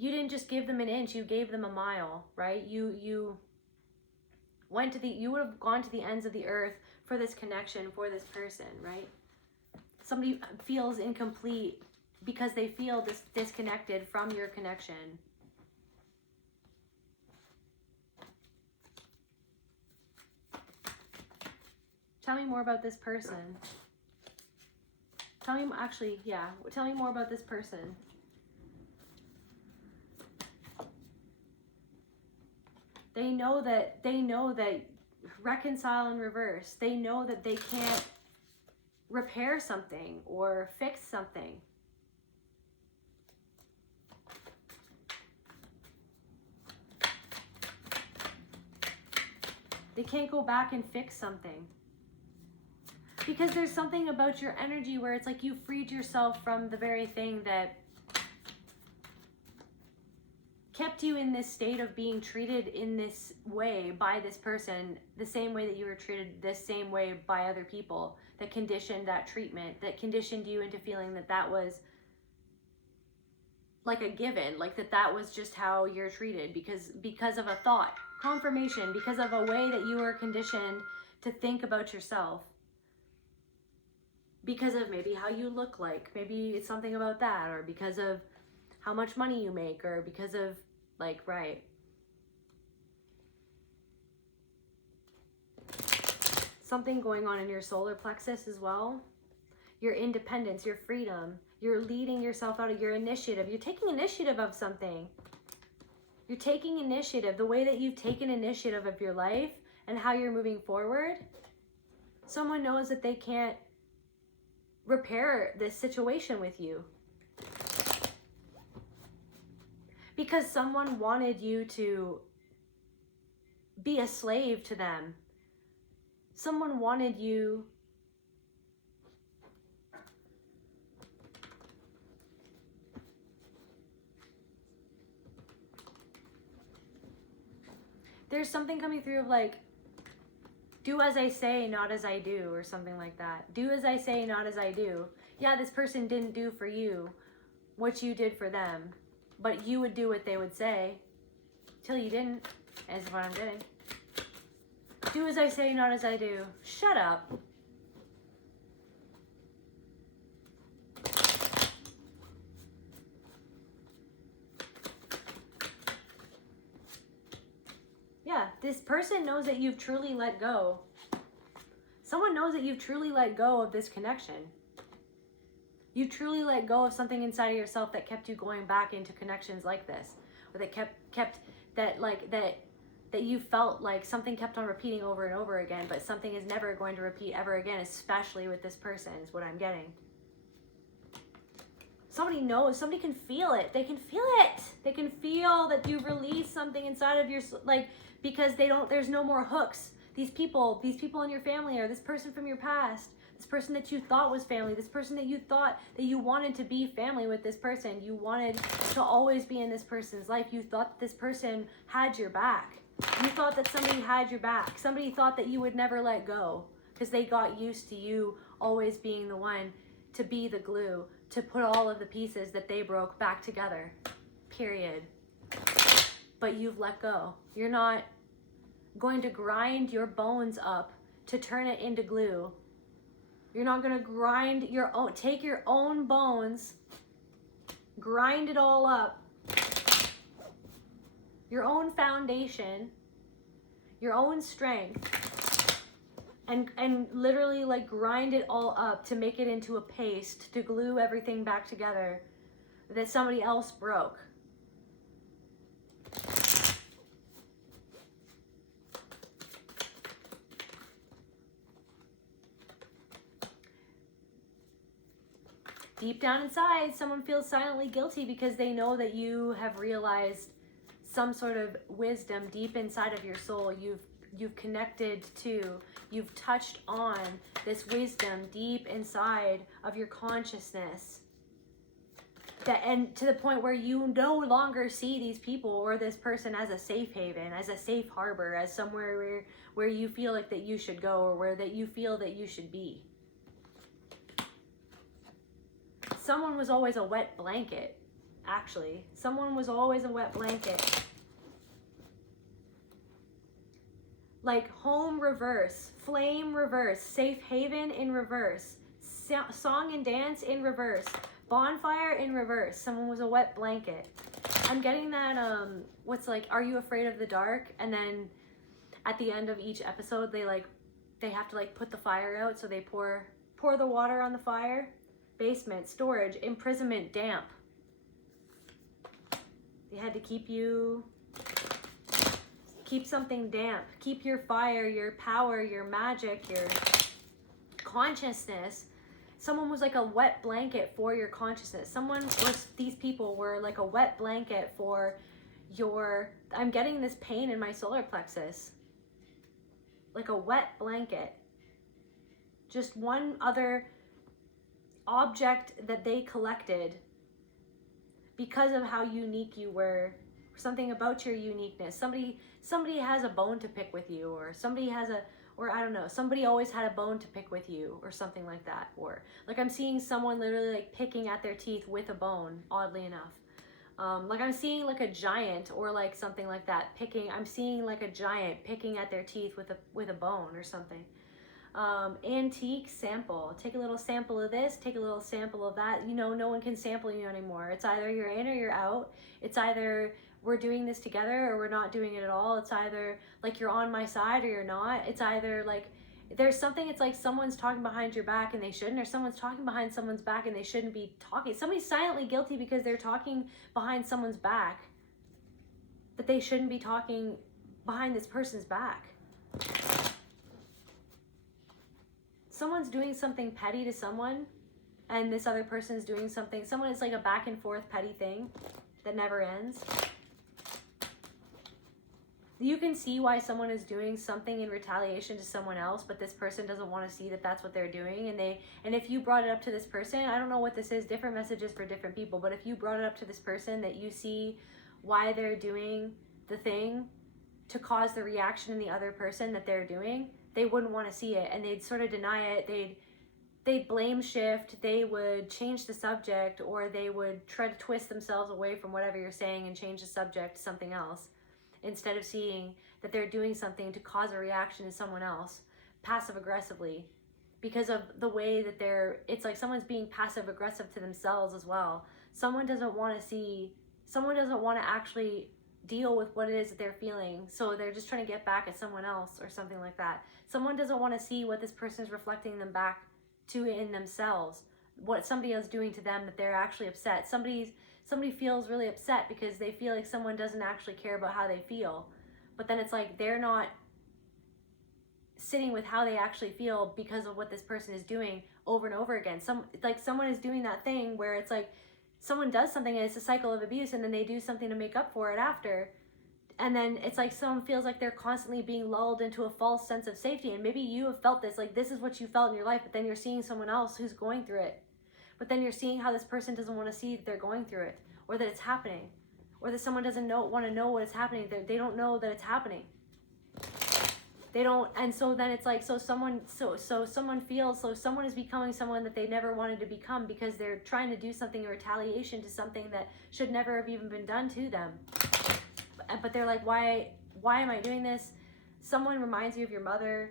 didn't just give them an inch, you gave them a mile, right? You would have gone to the ends of the earth for this connection, for this person, right? Somebody feels incomplete because they feel disconnected from your connection. Tell me more about this person. Tell me more about this person. They know that reconcile and reverse. They know that they can't repair something or fix something. They can't go back and fix something. Because there's something about your energy where it's like you freed yourself from the very thing that kept you in this state of being treated in this way by this person, the same way that you were treated this same way by other people, that conditioned that treatment, that conditioned you into feeling that that was like a given, like that was just how you're treated because of a thought, confirmation, because of a way that you were conditioned to think about yourself. Because of maybe how you look like, maybe it's something about that, or because of how much money you make, or because of like, right. Something going on in your solar plexus as well. Your independence, your freedom, you're leading yourself out of your initiative. You're taking initiative of something. You're taking initiative, the way that you've taken initiative of your life and how you're moving forward. Someone knows that they can't repair this situation with you because someone wanted you to be a slave to them. Someone wanted you there's something coming through of like, do as I say, not as I do, or something like that. Do as I say, not as I do. Yeah, this person didn't do for you what you did for them, but you would do what they would say till you didn't, is what I'm getting. Do as I say, not as I do. Shut up. Yeah, this person knows that you've truly let go. Someone knows that you've truly let go of this connection. You truly let go of something inside of yourself that kept you going back into connections like this, or that kept that that you felt like something kept on repeating over and over again, but something is never going to repeat ever again, especially with this person, is what I'm getting. Somebody knows, somebody can feel it. They can feel it. They can feel that you've released something inside of your, like, because there's no more hooks. These people in your family, or this person from your past, this person that you thought was family, this person that you thought that you wanted to be family with this person. You wanted to always be in this person's life. You thought that this person had your back. You thought that somebody had your back. Somebody thought that you would never let go because they got used to you always being the one to be the glue, to put all of the pieces that they broke back together, period. But you've let go. You're not going to grind your bones up to turn it into glue. You're not going to grind your own, take your own bones, grind it all up, your own foundation, your own strength, and literally like grind it all up to make it into a paste, to glue everything back together that somebody else broke. Deep down inside, someone feels silently guilty because they know that you have realized some sort of wisdom deep inside of your soul. You've connected to, you've touched on this wisdom deep inside of your consciousness. And to the point where you no longer see these people or this person as a safe haven, as a safe harbor, as somewhere where you feel like that you should go, or where that you feel that you should be. Someone was always a wet blanket, actually. Someone was always a wet blanket. Like home reverse, flame reverse, safe haven in reverse, song and dance in reverse, bonfire in reverse. Someone was a wet blanket. I'm getting that, what's like, are you afraid of the dark? And then at the end of each episode, they have to like put the fire out. So they pour the water on the fire. Basement, storage, imprisonment, damp. They had to keep something damp. Keep your fire, your power, your magic, your consciousness. Someone was like a wet blanket for your consciousness. These people were like a wet blanket for your, I'm getting this pain in my solar plexus. Like a wet blanket. Just one other object that they collected because of how unique you were, something about your uniqueness. Somebody has a bone to pick with you, or I don't know, somebody always had a bone to pick with you, or something like that. Or like I'm seeing someone literally like picking at their teeth with a bone, oddly enough. Like I'm seeing like a giant, or like something like that, I'm seeing like a giant picking at their teeth with a bone or something. Antique sample. Take a little sample of this, take a little sample of that. You know, no one can sample you anymore. It's either you're in or you're out. It's either we're doing this together or we're not doing it at all. It's either like you're on my side or you're not. It's either like there's something, it's like someone's talking behind your back and they shouldn't, or someone's talking behind someone's back and they shouldn't be talking. Somebody's silently guilty because they're talking behind someone's back, that they shouldn't be talking behind this person's back. Someone's doing something petty to someone, and this other person's doing something. Someone is like a back and forth petty thing that never ends. You can see why someone is doing something in retaliation to someone else, but this person doesn't want to see that that's what they're doing. And if you brought it up to this person, I don't know what this is, different messages for different people, but if you brought it up to this person that you see why they're doing the thing to cause the reaction in the other person that they're doing, they wouldn't want to see it, and they'd sort of deny it. They'd blame shift, they would change the subject, or they would try to twist themselves away from whatever you're saying and change the subject to something else, instead of seeing that they're doing something to cause a reaction to someone else, passive aggressively, because of the way that it's like someone's being passive aggressive to themselves as well. Someone doesn't want to actually deal with what it is that they're feeling, so they're just trying to get back at someone else or something like that. Someone doesn't want to see what this person is reflecting them back to in themselves, what somebody else is doing to them, that they're actually upset. Somebody feels really upset because they feel like someone doesn't actually care about how they feel, but then it's like they're not sitting with how they actually feel because of what this person is doing over and over again. Someone is doing that thing where it's like someone does something and it's a cycle of abuse, and then they do something to make up for it after. And then it's like someone feels like they're constantly being lulled into a false sense of safety. And maybe you have felt this, like this is what you felt in your life, but then you're seeing someone else who's going through it. But then you're seeing how this person doesn't want to see that they're going through it, or that it's happening, or that someone doesn't want to know what is happening. They don't know that it's happening. They don't, and so then it's like, someone is becoming someone that they never wanted to become because they're trying to do something in retaliation to something that should never have even been done to them. But they're like, why am I doing this? Someone reminds you of your mother.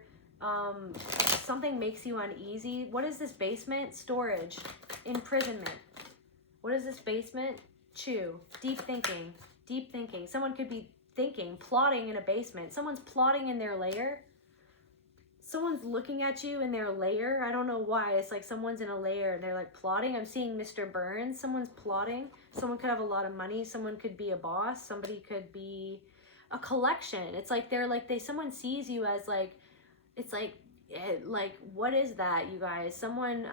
Something makes you uneasy. What is this basement? Storage. Imprisonment. What is this basement? Chew. Deep thinking. Deep thinking. Someone could be thinking, plotting in a basement. Someone's plotting in their lair. Someone's looking at you in their lair. I don't know why. It's like someone's in a lair and they're like plotting. I'm seeing Mr. Burns. Someone's plotting. Someone could have a lot of money. Someone could be a boss. Somebody could be a collection. It's like someone sees you as like, it's like what is that, you guys? Someone,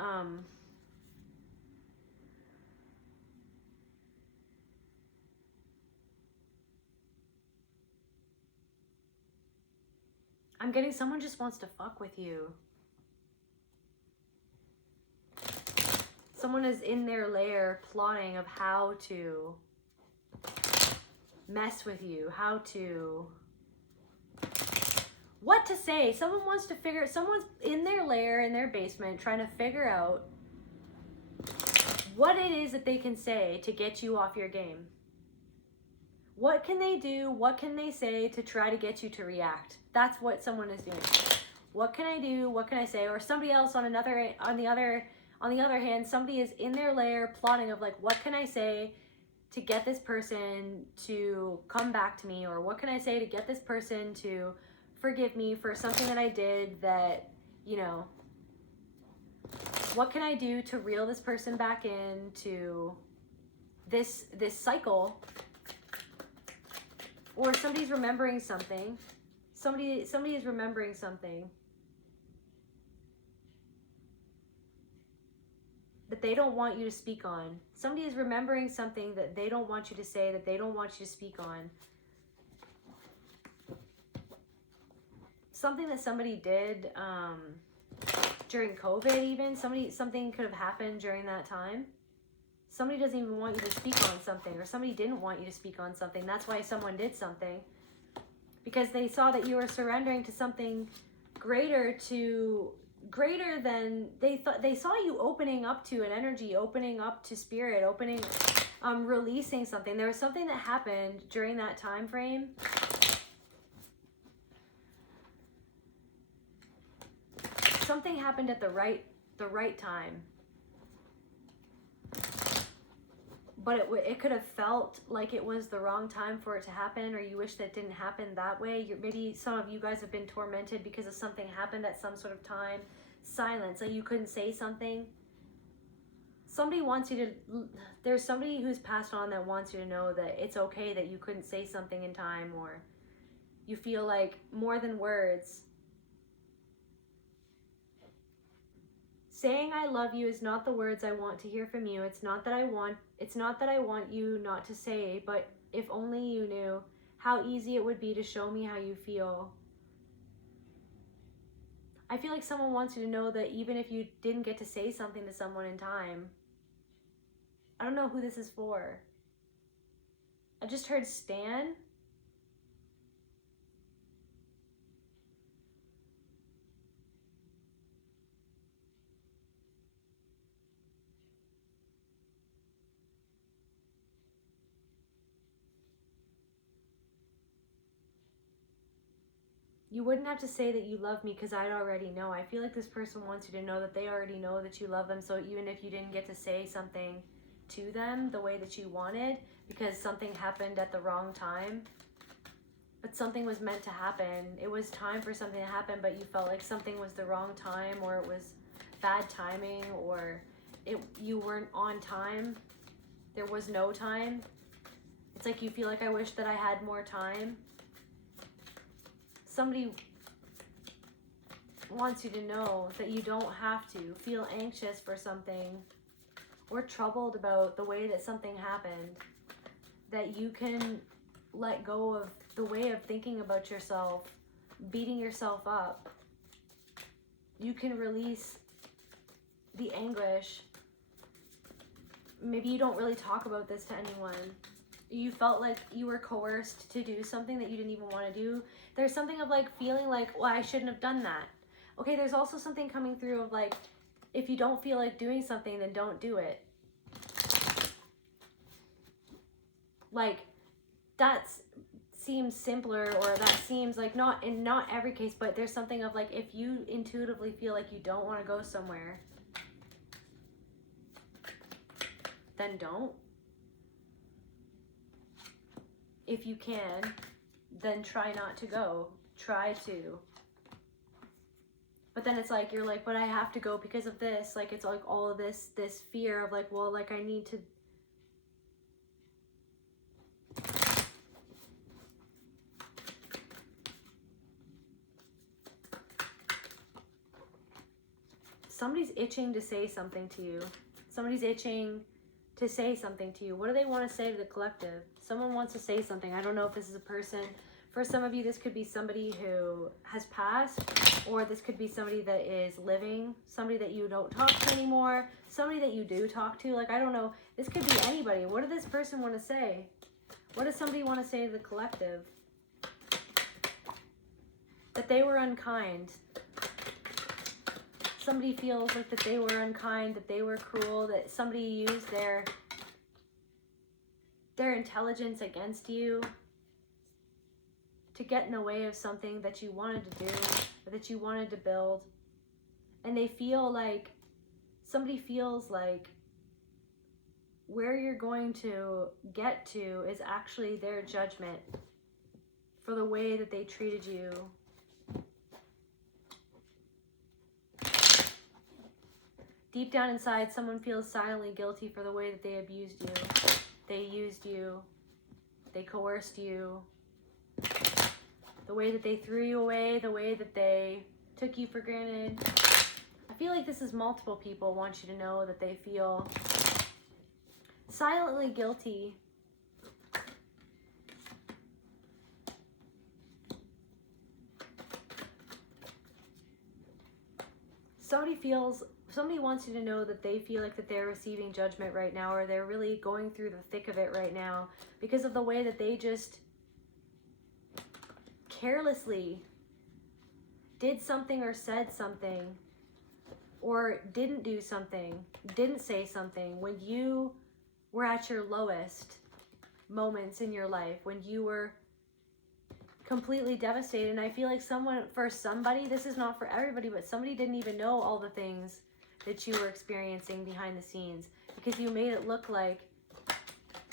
I'm getting someone just wants to fuck with you. Someone is in their lair plotting of how to mess with you, what to say. Someone wants to someone's in their lair, in their basement, trying to figure out what it is that they can say to get you off your game. What can they do? What can they say to try to get you to react? That's what someone is doing. What can I do? What can I say? Or somebody else on the other hand, somebody is in their lair plotting of like, what can I say to get this person to come back to me? Or what can I say to get this person to forgive me for something that I did that, you know, what can I do to reel this person back into this cycle? Or somebody's remembering something. Somebody is remembering something that they don't want you to speak on. Somebody is remembering something that they don't want you to say, that they don't want you to speak on. Something that somebody did during COVID even. Something could have happened during that time. Somebody doesn't even want you to speak on something, or somebody didn't want you to speak on something. That's why someone did something. Because they saw that you were surrendering to something greater than they saw you opening up to an energy, opening up to spirit, releasing something. There was something that happened during that time frame. Something happened at the right time. But it could have felt like it was the wrong time for it to happen, or you wish that didn't happen that way. Maybe some of you guys have been tormented because of something happened at some sort of time. Silence, like you couldn't say something. Somebody wants you to, there's somebody who's passed on that wants you to know that it's okay that you couldn't say something in time, or you feel like more than words. Saying I love you is not the words I want to hear from you. It's not that I want you not to say, but if only you knew how easy it would be to show me how you feel. I feel like someone wants you to know that even if you didn't get to say something to someone in time, I don't know who this is for. I just heard Stan. You wouldn't have to say that you love me because I'd already know. I feel like this person wants you to know that they already know that you love them. So even if you didn't get to say something to them the way that you wanted because something happened at the wrong time, but something was meant to happen. It was time for something to happen, but you felt like something was the wrong time, or it was bad timing, or you weren't on time. There was no time. It's like you feel like I wish that I had more time. somebody wants you to know that you don't have to feel anxious for something or troubled about the way that something happened, that you can let go of the way of thinking about yourself, beating yourself up. You can release the anguish. Maybe you don't really talk about this to anyone. You felt like you were coerced to do something that you didn't even want to do. There's something of like feeling like, well, I shouldn't have done that. Okay, there's also something coming through of like, if you don't feel like doing something, then don't do it. Like, that seems simpler, or that seems like, not in not every case, but there's something of like, if you intuitively feel like you don't want to go somewhere, then don't. If you can, then try not to go. Try to. But then it's like, you're like, but I have to go because of this. Like, it's like all of this fear of like, well, like I need to. Somebody's itching to say something to you. Somebody's itching to say something to you. What do they want to say to the collective? Someone wants to say something. I don't know if this is a person. For some of you, this could be somebody who has passed, or this could be somebody that is living, somebody that you don't talk to anymore, somebody that you do talk to. Like, I don't know. This could be anybody. What does this person want to say? What does somebody want to say to the collective? That they were unkind. Somebody feels like that they were unkind, that they were cruel, that somebody used their intelligence against you to get in the way of something that you wanted to do, or that you wanted to build. And they feel like, somebody feels like where you're going to get to is actually their judgment for the way that they treated you. Deep down inside, someone feels silently guilty for the way that they abused you. They used you. They coerced you. The way that they threw you away, the way that they took you for granted. I feel like this is multiple people want you to know that they feel silently guilty. Somebody wants you to know that they feel like that they're receiving judgment right now, or they're really going through the thick of it right now because of the way that they just carelessly did something or said something, or didn't do something, didn't say something when you were at your lowest moments in your life, when you were completely devastated. And I feel like for somebody, this is not for everybody, but somebody didn't even know all the things that you were experiencing behind the scenes, because you made it look like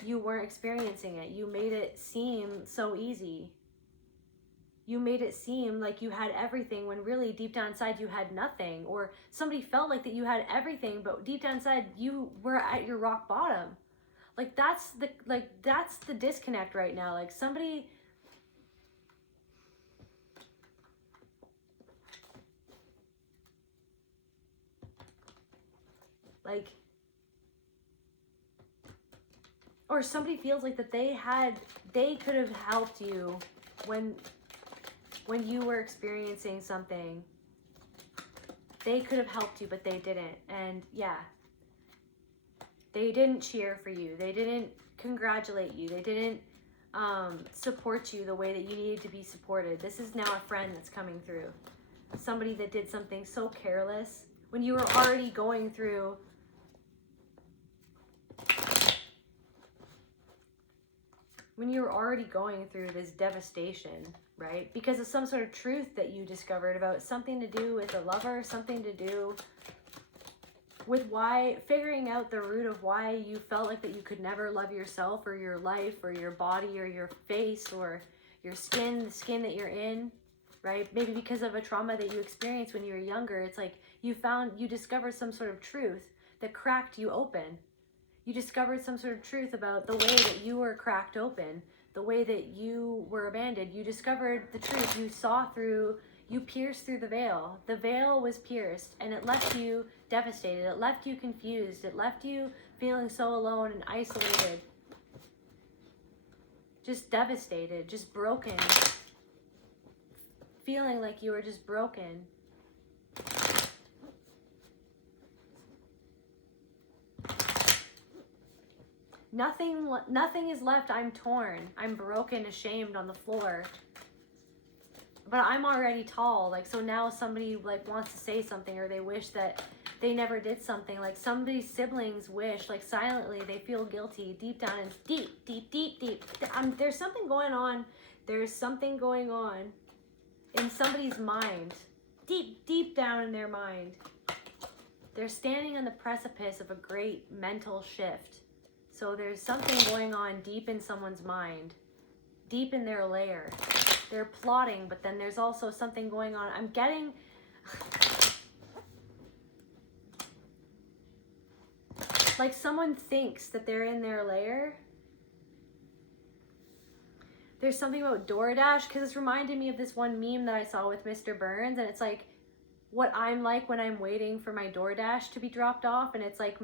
you weren't experiencing it. You made it seem so easy. You made it seem like you had everything when really deep down inside you had nothing, or somebody felt like that you had everything, but deep down inside you were at your rock bottom. Like that's the disconnect right now. Like somebody, like, or somebody feels like that they could have helped you when you were experiencing something. They could have helped you, but they didn't. And yeah, they didn't cheer for you. They didn't congratulate you. They didn't support you the way that you needed to be supported. This is now a friend that's coming through. Somebody that did something so careless when you were already going through this devastation, right? Because of some sort of truth that you discovered about something to do with a lover, something to do with figuring out the root of why you felt like that you could never love yourself or your life or your body or your face or your skin, the skin that you're in, right? Maybe because of a trauma that you experienced when you were younger. It's like you discovered some sort of truth that cracked you open. You discovered some sort of truth about the way that you were cracked open, the way that you were abandoned. You discovered the truth. You saw through, you pierced through the veil. The veil was pierced, and it left you devastated. It left you confused. It left you feeling so alone and isolated. Just devastated, just broken. Feeling like you were just broken. Nothing is left. I'm torn. I'm broken, ashamed on the floor. But I'm already tall. Like, so now somebody like wants to say something, or they wish that they never did something. Like somebody's siblings wish, like silently, they feel guilty deep down and deep. There's something going on. There's something going on in somebody's mind. Deep down in their mind. They're standing on the precipice of a great mental shift. So there's something going on deep in someone's mind, deep in their lair. They're plotting, but then there's also something going on. I'm getting... like someone thinks that they're in their lair. There's something about DoorDash, because it's reminded me of this one meme that I saw with Mr. Burns, and it's like what I'm like when I'm waiting for my DoorDash to be dropped off, and it's like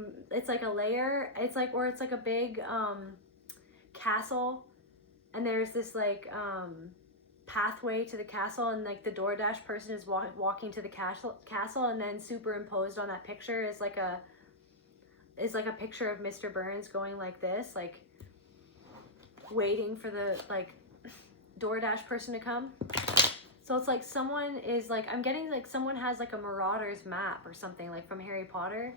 a layer. It's like, or it's like a big castle, and there's this like pathway to the castle, and like the DoorDash person is walking to the castle, and then superimposed on that picture is like a picture of Mr. Burns going like this, like waiting for the like DoorDash person to come. So it's like someone is like, I'm getting like someone has like a Marauder's map or something, like from Harry Potter,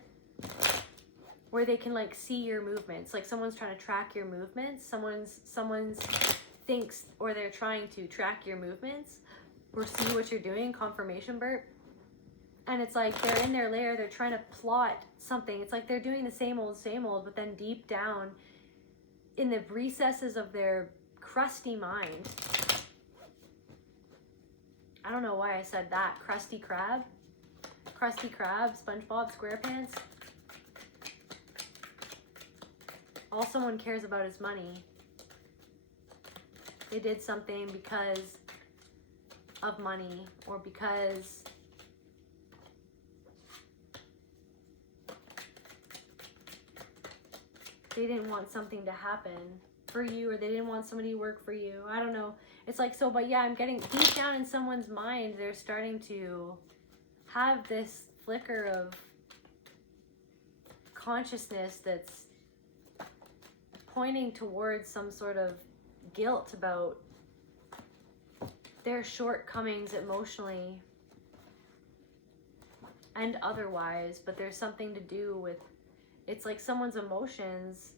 where they can like see your movements. Like someone's trying to track your movements. Someone's thinks, or they're trying to track your movements or see what you're doing. Confirmation burp. And it's like they're in their lair, they're trying to plot something. It's like they're doing the same old, but then deep down in the recesses of their crusty mind. I don't know why I said that. Krusty Krab, SpongeBob SquarePants. All someone cares about is money. They did something because of money, or because they didn't want something to happen for you, or they didn't want somebody to work for you. I don't know. It's like, so, but yeah, I'm getting deep down in someone's mind, they're starting to have this flicker of consciousness that's pointing towards some sort of guilt about their shortcomings emotionally and otherwise, but there's something to do with, it's like someone's emotions,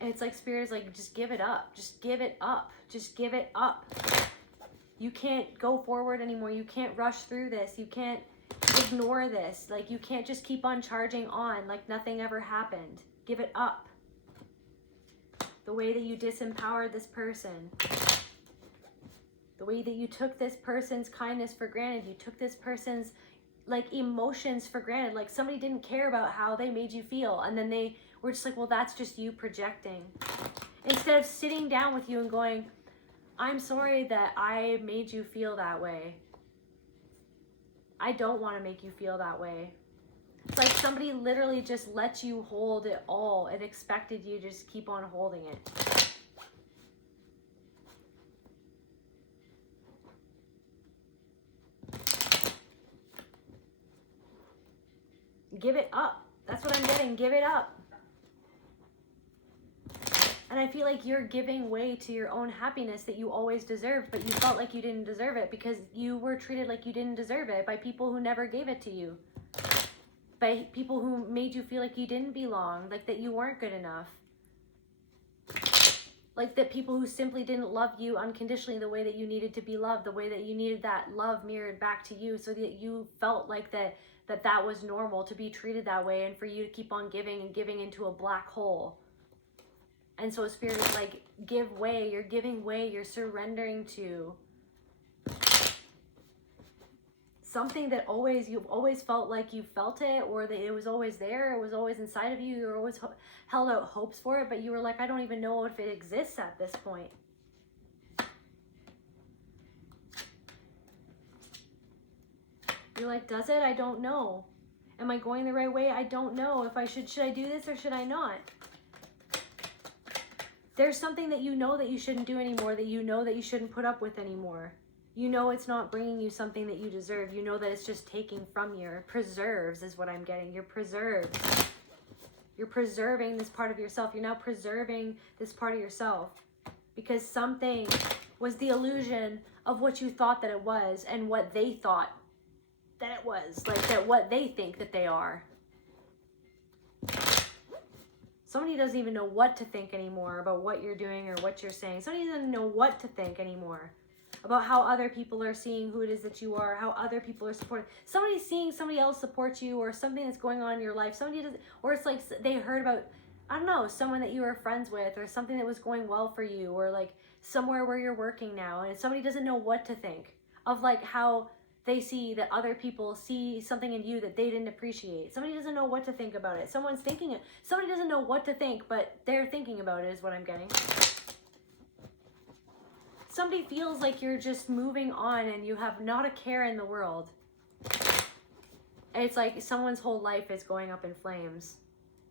it's like spirit is like, just give it up, just give it up, just give it up. You can't go forward anymore. You can't rush through this. You can't ignore this. Like, you can't just keep on charging on like nothing ever happened. Give it up. The way that you disempowered this person, the way that you took this person's kindness for granted, you took this person's like emotions for granted. Like somebody didn't care about how they made you feel, and then they were just like, well, that's just you projecting. Instead of sitting down with you and going, I'm sorry that I made you feel that way. I don't want to make you feel that way. It's like somebody literally just let you hold it all and expected you to just keep on holding it. Give it up. That's what I'm getting. Give it up. And I feel like you're giving way to your own happiness that you always deserved, but you felt like you didn't deserve it because you were treated like you didn't deserve it by people who never gave it to you. By people who made you feel like you didn't belong, like that you weren't good enough. Like that people who simply didn't love you unconditionally the way that you needed to be loved, the way that you needed that love mirrored back to you, so that you felt like that was normal to be treated that way, and for you to keep on giving and giving into a black hole. And so spirit is like, give way, you're giving way, you're surrendering to something that you've always felt like you felt it, or that it was always there, it was always inside of you, you were always held out hopes for it, but you were like, I don't even know if it exists at this point. You're like, does it? I don't know. Am I going the right way? I don't know. If I should I do this or should I not? There's something that you know that you shouldn't do anymore, that you know that you shouldn't put up with anymore. You know it's not bringing you something that you deserve. You know that it's just taking from you. Preserves is what I'm getting. You're preserved. You're preserving this part of yourself. You're now preserving this part of yourself because something was the illusion of what you thought that it was and what they thought that it was. Like that what they think that they are. Somebody doesn't even know what to think anymore about what you're doing or what you're saying. Somebody doesn't know what to think anymore about how other people are seeing who it is that you are, how other people are supporting. Somebody's seeing somebody else support you, or something that's going on in your life. Somebody doesn't, or it's like they heard about, I don't know, someone that you were friends with, or something that was going well for you, or like somewhere where you're working now, and somebody doesn't know what to think of like how they see that other people see something in you that they didn't appreciate. Somebody doesn't know what to think about it. Someone's thinking it. Somebody doesn't know what to think, but they're thinking about it is what I'm getting. Somebody feels like you're just moving on and you have not a care in the world. And it's like someone's whole life is going up in flames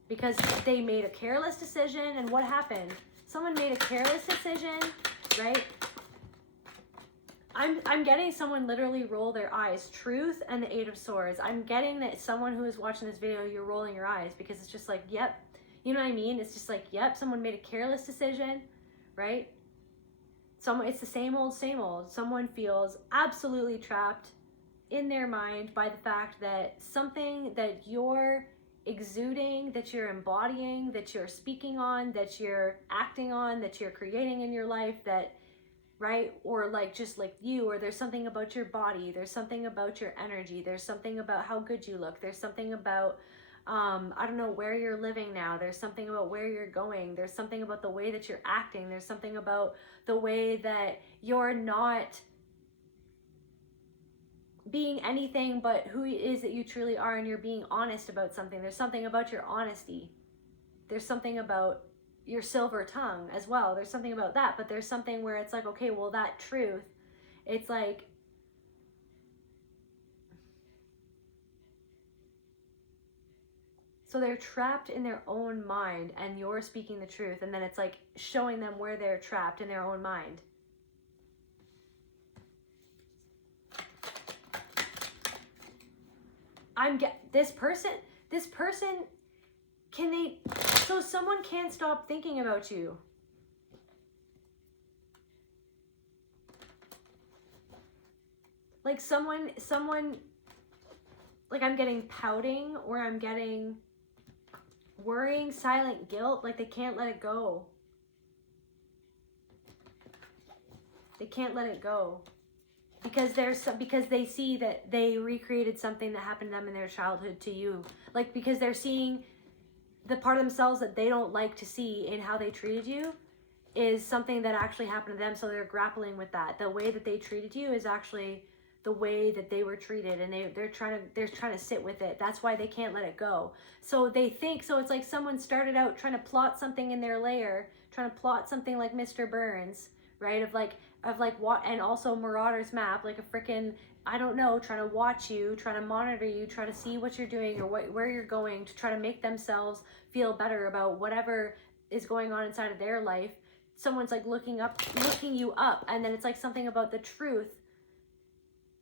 because they made a careless decision. And what happened? Someone made a careless decision, right? I'm getting someone literally roll their eyes. Truth and the Eight of Swords. I'm getting that someone who is watching this video, you're rolling your eyes because it's just like, yep. You know what I mean? It's just like, yep, someone made a careless decision, right? It's the same old, same old. Someone feels absolutely trapped in their mind by the fact that something that you're exuding, that you're embodying, that you're speaking on, that you're acting on, that you're creating in your life, that, right? Or like just like you, or there's something about your body, there's something about your energy, there's something about how good you look, there's something about I don't know where you're living now, there's something about where you're going, there's something about the way that you're acting, there's something about the way that you're not being anything but who it is that you truly are, and you're being honest about something. There's something about your honesty, there's something about your silver tongue as well, there's something about that. But there's something where it's like, okay, well, that truth, it's like, so they're trapped in their own mind and you're speaking the truth, and then it's like showing them where they're trapped in their own mind. This person, so someone can't stop thinking about you. Like someone, like I'm getting pouting, or I'm getting worrying, silent guilt, like they can't let it go. They can't let it go. Because they see that they recreated something that happened to them in their childhood to you. Like, because they're seeing the part of themselves that they don't like to see in how they treated you is something that actually happened to them. So they're grappling with that. The way that they treated you is actually the way that they were treated, and they're trying to sit with it. That's why they can't let it go. So they think, so it's like someone started out trying to plot something in their lair, trying to plot something like Mr. Burns, right? Of what, and also Marauder's map, like a freaking, I don't know, trying to watch you, trying to monitor you, trying to see what you're doing or where you're going, to try to make themselves feel better about whatever is going on inside of their life. Someone's like looking you up, and then it's like something about the truth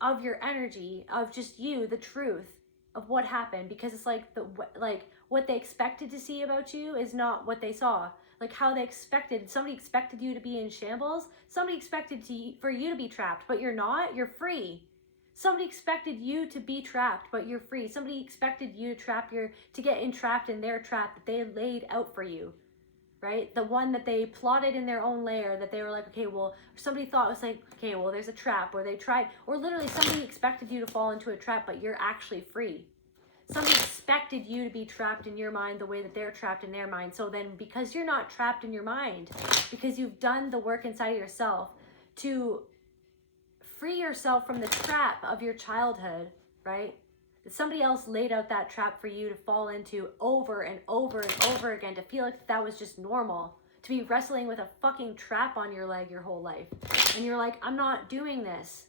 of your energy, of just you, the truth of what happened, because it's like what they expected to see about you is not what they saw. Like how they expected, somebody expected you to be in shambles, somebody expected for you to be trapped, but you're not, you're free. Somebody expected you to be trapped, but you're free. Somebody expected you to get entrapped in their trap that they laid out for you, right? The one that they plotted in their own lair, that they were like, okay, well, somebody thought was like, okay, well, there's a trap, or they tried, or literally somebody expected you to fall into a trap, but you're actually free. Somebody expected you to be trapped in your mind the way that they're trapped in their mind. So then, because you're not trapped in your mind, because you've done the work inside of yourself to free yourself from the trap of your childhood, right? That somebody else laid out that trap for you to fall into over and over and over again, to feel like that was just normal, to be wrestling with a fucking trap on your leg your whole life. And you're like, I'm not doing this.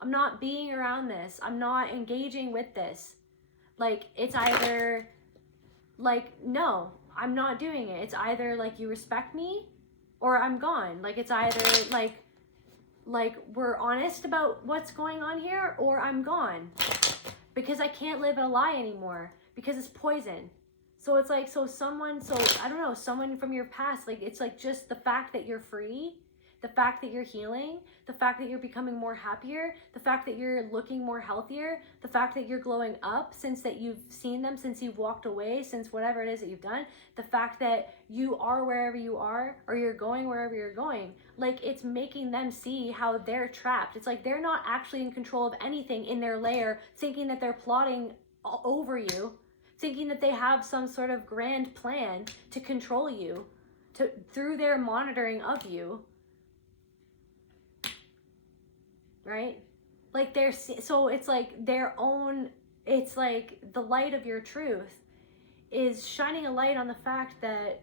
I'm not being around this. I'm not engaging with this. Like, it's either like, no, I'm not doing it. It's either like you respect me or I'm gone. Like, it's either like we're honest about what's going on here or I'm gone. Because I can't live a lie anymore, because it's poison. So it's like, someone from your past, like, it's like just the fact that you're free, the fact that you're healing, the fact that you're becoming more happier, the fact that you're looking more healthier, the fact that you're glowing up since that you've seen them, since you've walked away, since whatever it is that you've done, the fact that you are wherever you are, or you're going wherever you're going, like, it's making them see how they're trapped. It's like they're not actually in control of anything in their lair, thinking that they're plotting over you, thinking that they have some sort of grand plan to control you, through their monitoring of you. Right? Like, so it's like their own, it's like the light of your truth is shining a light on the fact that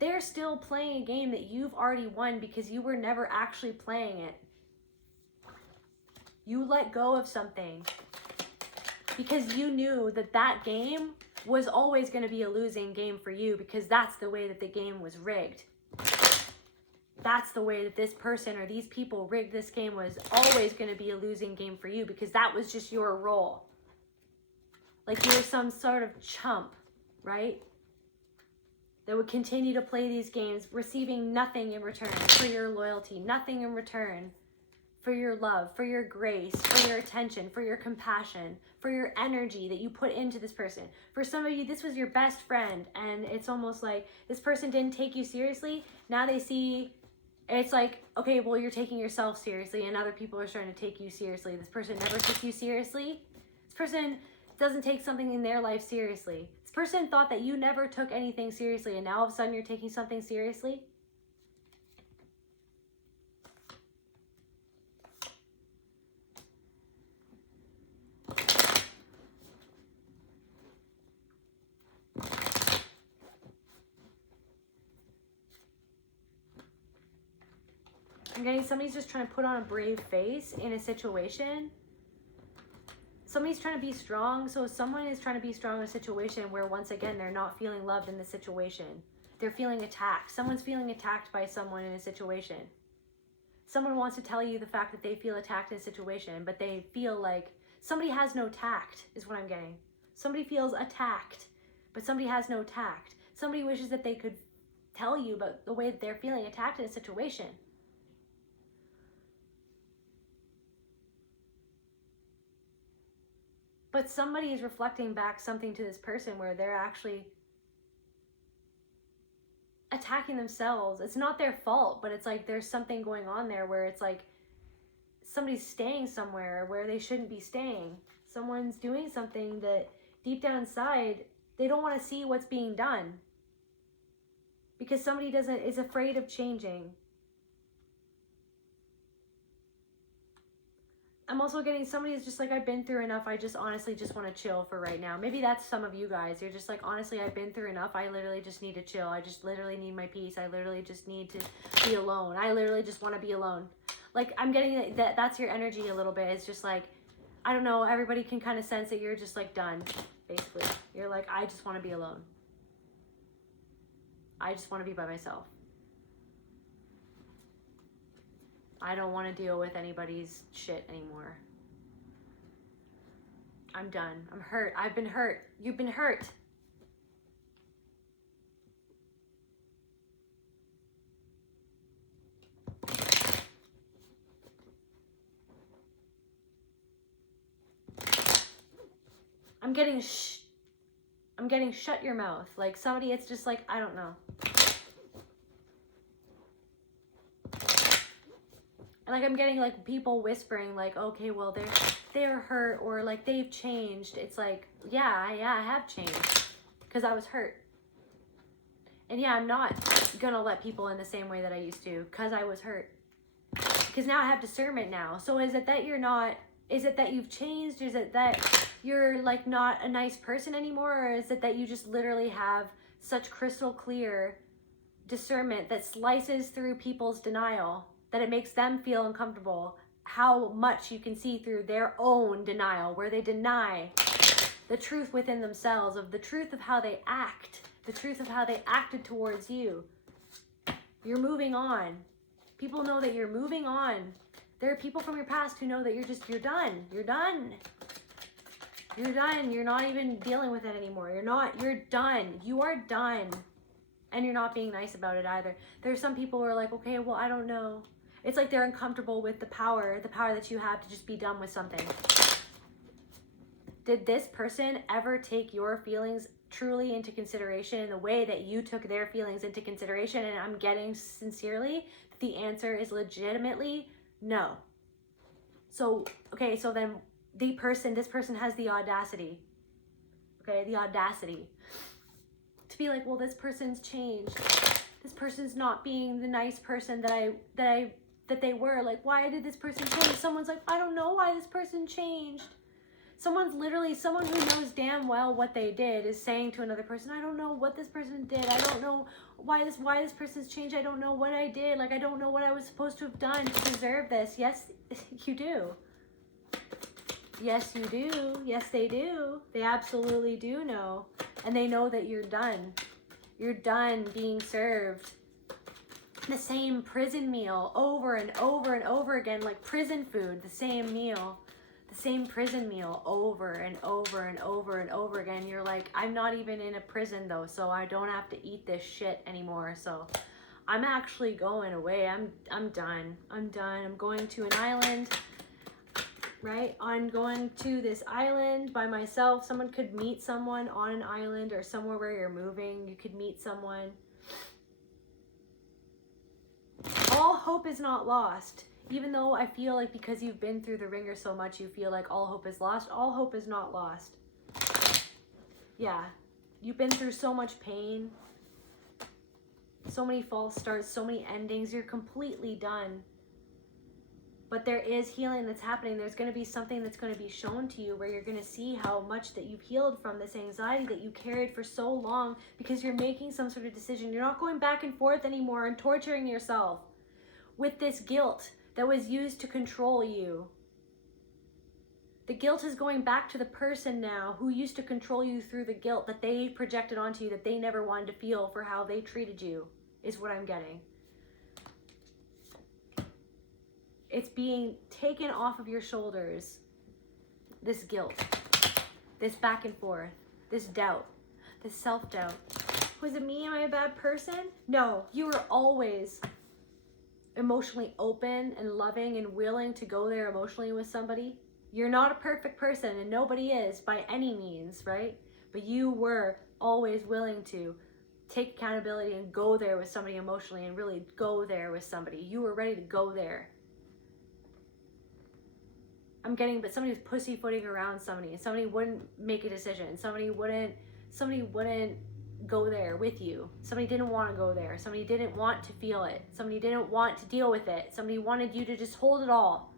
they're still playing a game that you've already won, because you were never actually playing it. You let go of something because you knew that that game was always going to be a losing game for you, because that's the way that the game was rigged. That's the way that this person or these people rigged this game, was always going to be a losing game for you, because that was just your role. Like, you're some sort of chump, right? That would continue to play these games, receiving nothing in return for your loyalty, nothing in return for your love, for your grace, for your attention, for your compassion, for your energy that you put into this person. For some of you, this was your best friend, and it's almost like this person didn't take you seriously. Now they see, it's like, okay, well, you're taking yourself seriously, and other people are starting to take you seriously. This person never took you seriously. This person doesn't take something in their life seriously. This person thought that you never took anything seriously, and now all of a sudden you're taking something seriously. I'm getting somebody's just trying to put on a brave face in a situation. Somebody's trying to be strong. So someone is trying to be strong in a situation where, once again, they're not feeling loved in the situation. They're feeling attacked. Someone's feeling attacked by someone in a situation. Someone wants to tell you the fact that they feel attacked in a situation, but they feel like somebody has no tact, is what I'm getting. Somebody feels attacked, but somebody has no tact. Somebody wishes that they could tell you about the way that they're feeling attacked in a situation. But somebody is reflecting back something to this person where they're actually attacking themselves. It's not their fault, but it's like there's something going on there where it's like somebody's staying somewhere where they shouldn't be staying. Someone's doing something that deep down inside, they don't want to see what's being done. Because somebody is afraid of changing. I'm also getting somebody is just like, I've been through enough. I just honestly just want to chill for right now. Maybe that's some of you guys. You're just like, honestly, I've been through enough. I literally just need to chill. I just literally need my peace. I literally just need to be alone. I literally just want to be alone. Like, I'm getting that's your energy a little bit. It's just like, I don't know. Everybody can kind of sense that you're just like done, basically. You're like, I just want to be alone. I just want to be by myself. I don't want to deal with anybody's shit anymore. I'm done. I'm hurt. I've been hurt. You've been hurt. I'm getting shut your mouth. Like somebody, it's just like, I don't know. And like I'm getting like people whispering like, okay, well they're hurt, or like they've changed. It's like, yeah, I have changed because I was hurt. And yeah, I'm not gonna let people in the same way that I used to because I was hurt. Because now I have discernment now. So is it that you're not, is it that you've changed? Is it that you're like not a nice person anymore? Or is it that you just literally have such crystal clear discernment that slices through people's denial, that it makes them feel uncomfortable how much you can see through their own denial, where they deny the truth within themselves, of the truth of how they act, the truth of how they acted towards you. You're moving on. People know that you're moving on. There are people from your past who know that you're done. You're done. You're done. You're not even dealing with it anymore. You're done. You are done. And you're not being nice about it either. There's some people who are like, okay, well, I don't know. It's like they're uncomfortable with the power that you have to just be done with something. Did this person ever take your feelings truly into consideration in the way that you took their feelings into consideration? And I'm getting sincerely, the answer is legitimately no. So, okay, so then this person has the audacity, okay, the audacity to be like, well, this person's changed. This person's not being the nice person that they were. Like, why did this person change? Someone's like, I don't know why this person changed. Someone who knows damn well what they did is saying to another person, I don't know what this person did. I don't know why this person's changed. I don't know what I did. Like, I don't know what I was supposed to have done to deserve this. Yes, you do. Yes, you do. Yes, they do. They absolutely do know. And they know that you're done. You're done being served the same prison meal over and over and over again, like prison food, the same meal. The same prison meal over and over and over and over again. You're like, I'm not even in a prison though, so I don't have to eat this shit anymore. So I'm actually going away. I'm done. I'm done. I'm going to an island, right? I'm going to this island by myself. Someone could meet someone on an island or somewhere where you're moving. You could meet someone. All hope is not lost. Even though I feel like because you've been through the ringer so much, you feel like all hope is lost. All hope is not lost. Yeah. You've been through so much pain. So many false starts, so many endings. You're completely done. But there is healing that's happening. There's going to be something that's going to be shown to you where you're going to see how much that you've healed from this anxiety that you carried for so long because you're making some sort of decision. You're not going back and forth anymore and torturing yourself with this guilt that was used to control you. The guilt is going back to the person now who used to control you through the guilt that they projected onto you, that they never wanted to feel for how they treated you, is what I'm getting. It's being taken off of your shoulders, this guilt, this back and forth, this doubt, this self-doubt. Was it me? Am I a bad person? No, you were always emotionally open and loving and willing to go there emotionally with somebody. You're not a perfect person, and nobody is by any means, right? But you were always willing to take accountability and go there with somebody emotionally and really go there with somebody. You were ready to go there. I'm getting, but somebody was pussyfooting around somebody and somebody wouldn't make a decision. Somebody wouldn't go there with you. Somebody didn't want to go there. Somebody didn't want to feel it. Somebody didn't want to deal with it. Somebody wanted you to just hold it all.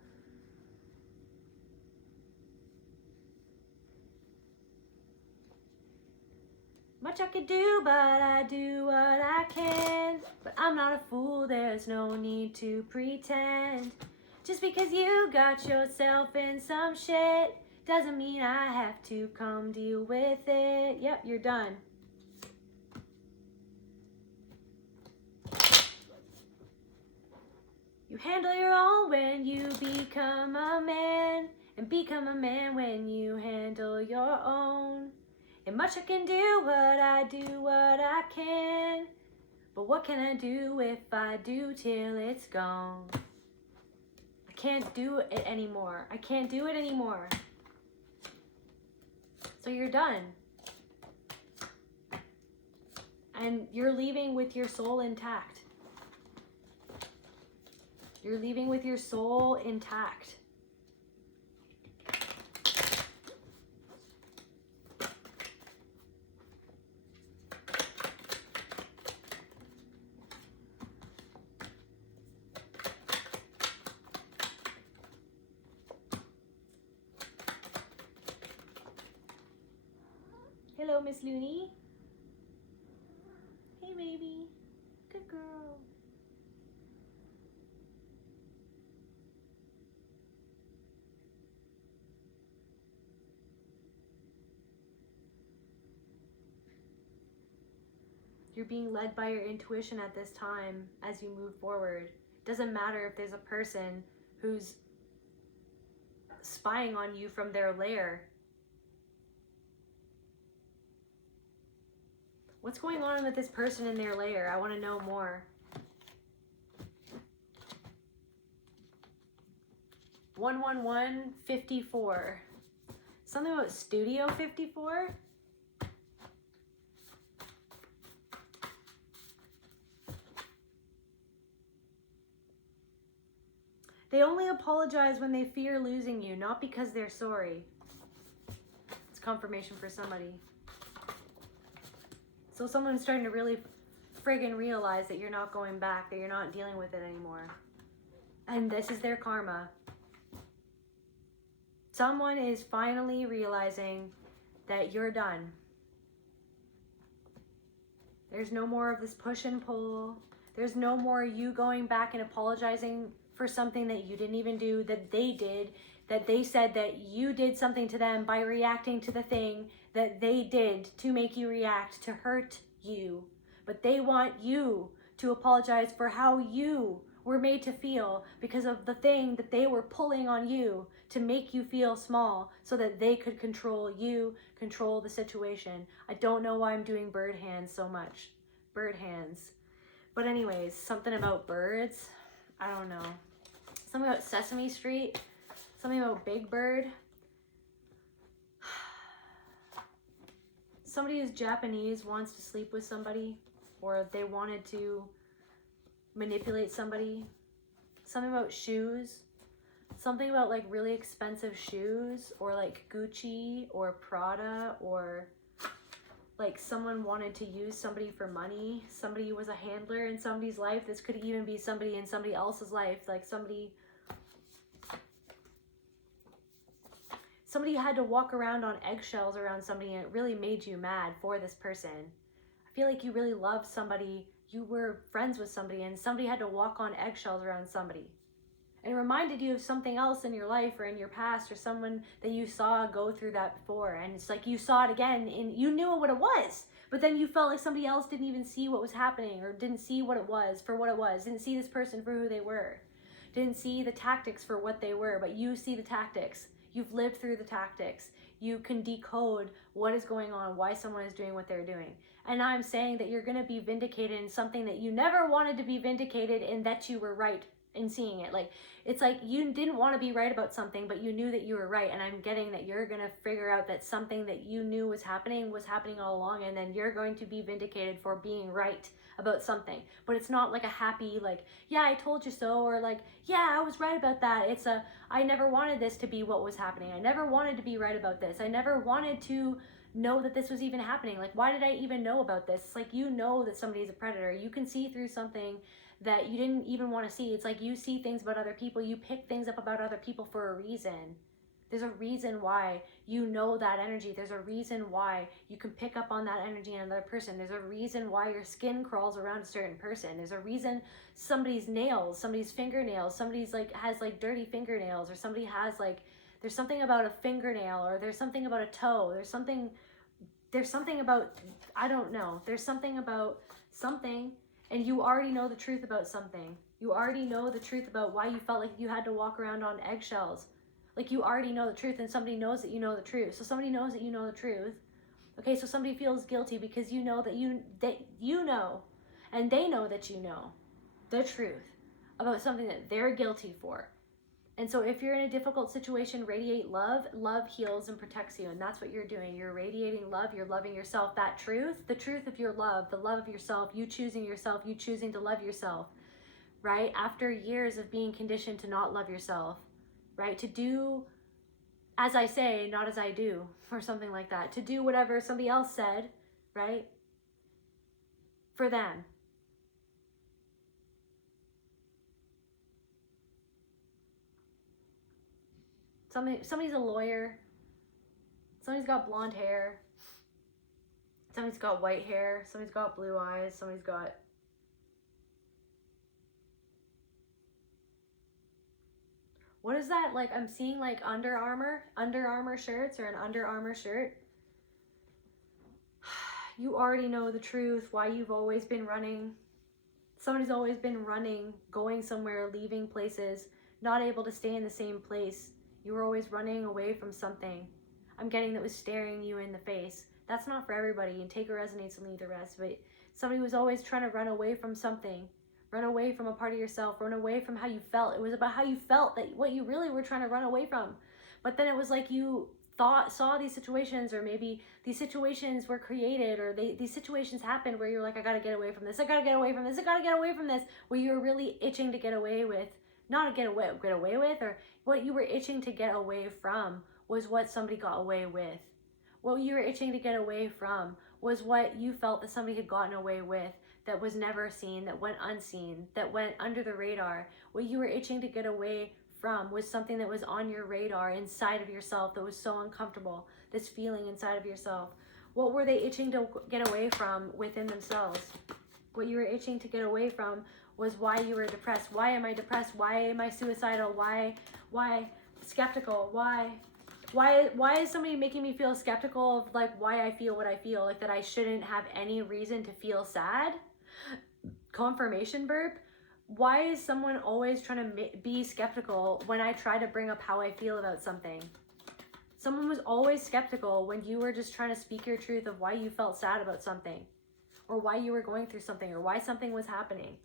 Much I could do, but I do what I can. But I'm not a fool, there's no need to pretend. Just because you got yourself in some shit doesn't mean I have to come deal with it. Yep, you're done. You handle your own when you become a man, and become a man when you handle your own. And much I can do, but I do what I can. But what can I do if I do till it's gone? I can't do it anymore. I can't do it anymore. So you're done. And you're leaving with your soul intact. You're leaving with your soul intact. Hello, Miss Looney. Hey, baby. Good girl. You're being led by your intuition at this time as you move forward. Doesn't matter if there's a person who's spying on you from their lair. What's going on with this person in their lair? I want to know more. 11154. Something about Studio 54? They only apologize when they fear losing you, not because they're sorry. It's confirmation for somebody. So someone's starting to really friggin' realize that you're not going back, that you're not dealing with it anymore. And this is their karma. Someone is finally realizing that you're done. There's no more of this push and pull. There's no more you going back and apologizing for something that you didn't even do, that they did, that they said that you did something to them by reacting to the thing that they did to make you react, to hurt you. But they want you to apologize for how you were made to feel because of the thing that they were pulling on you to make you feel small so that they could control you, control the situation. I don't know why I'm doing bird hands so much. Bird hands. But anyways, something about birds. I don't know. Something about Sesame Street. Something about Big Bird. Somebody who's Japanese wants to sleep with somebody, or they wanted to manipulate somebody. Something about shoes. Something about like really expensive shoes, or like Gucci or Prada, or like someone wanted to use somebody for money. Somebody was a handler in somebody's life. This could even be somebody in somebody else's life. Like somebody had to walk around on eggshells around somebody, and it really made you mad for this person. I feel like you really loved somebody. You were friends with somebody, and somebody had to walk on eggshells around somebody. And it reminded you of something else in your life or in your past, or someone that you saw go through that before. And it's like you saw it again and you knew what it was, but then you felt like somebody else didn't even see what was happening, or didn't see what it was for what it was, didn't see this person for who they were, didn't see the tactics for what they were, but you see the tactics. You've lived through the tactics. You can decode what is going on, why someone is doing what they're doing. And I'm saying that you're going to be vindicated in something that you never wanted to be vindicated in, that you were right in seeing it. Like, it's like you didn't want to be right about something, but you knew that you were right. And I'm getting that you're going to figure out that something that you knew was happening all along, and then you're going to be vindicated for being right about something. But it's not like a happy, like, yeah, I told you so, or like, yeah, I was right about that. It's a, I never wanted this to be what was happening. I never wanted to be right about this. I never wanted to know that this was even happening. Like, why did I even know about this? It's like, you know that somebody's a predator. You can see through something that you didn't even want to see. It's like you see things about other people. You pick things up about other people for a reason. There's a reason why you know that energy. There's a reason why you can pick up on that energy in another person. There's a reason why your skin crawls around a certain person. There's a reason somebody's nails, somebody's fingernails, somebody's like has like dirty fingernails, or somebody has like, there's something about a fingernail, or there's something about a toe. There's something about, I don't know. There's something about something, and you already know the truth about something. You already know the truth about why you felt like you had to walk around on eggshells. Like, you already know the truth, and somebody knows that you know the truth. So somebody knows that you know the truth. Okay, so somebody feels guilty because you know that you know, and they know that you know the truth about something that they're guilty for. And so if you're in a difficult situation, radiate love. Love heals and protects you, and that's what you're doing. You're radiating love. You're loving yourself. That truth, the truth of your love, the love of yourself, you choosing to love yourself, right? After years of being conditioned to not love yourself, right? To do as I say, not as I do, or something like that. To do whatever somebody else said, right? For them. Somebody's a lawyer. Somebody's got blonde hair. Somebody's got white hair. Somebody's got blue eyes. Somebody's got... What is that? Like, I'm seeing like Under Armour shirts, or an Under Armour shirt. You already know the truth, why you've always been running. Somebody's always been running, going somewhere, leaving places, not able to stay in the same place. You were always running away from something. I'm getting that was staring you in the face. That's not for everybody, and take what resonates and leave the rest. But somebody was always trying to run away from something. Run away from a part of yourself. Run away from how you felt. It was about how you felt, that what you really were trying to run away from. But then it was like you saw these situations, or maybe these situations were created, or these situations happened where you're like, I gotta get away from this. I gotta get away from this. I gotta get away from this. Where you were really itching to get away with, not get away with, or what you were itching to get away from was what somebody got away with. What you were itching to get away from was what you felt that somebody had gotten away with, that was never seen, that went unseen, that went under the radar. What you were itching to get away from was something that was on your radar, inside of yourself, that was so uncomfortable, this feeling inside of yourself. What were they itching to get away from within themselves? What you were itching to get away from was why you were depressed. Why am I depressed? Why am I suicidal? Why skeptical? Why is somebody making me feel skeptical of like why I feel what I feel? Like that I shouldn't have any reason to feel sad? Confirmation burp. Why is someone always trying to be skeptical when I try to bring up how I feel about something? Someone was always skeptical when you were just trying to speak your truth of why you felt sad about something, or why you were going through something, or why something was happening.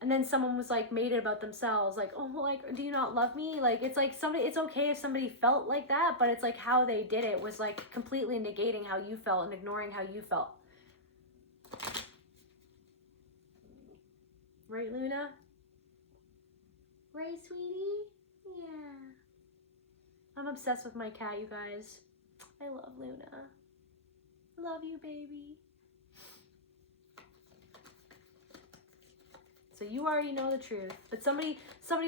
And then someone was like, made it about themselves, like, oh, like, do you not love me? Like, it's like somebody, it's okay if somebody felt like that, but it's like how they did it was like completely negating how you felt and ignoring how you felt. Right, Luna? Right, sweetie? Yeah. I'm obsessed with my cat, you guys. I love Luna. Love you, baby. So you already know the truth. But somebody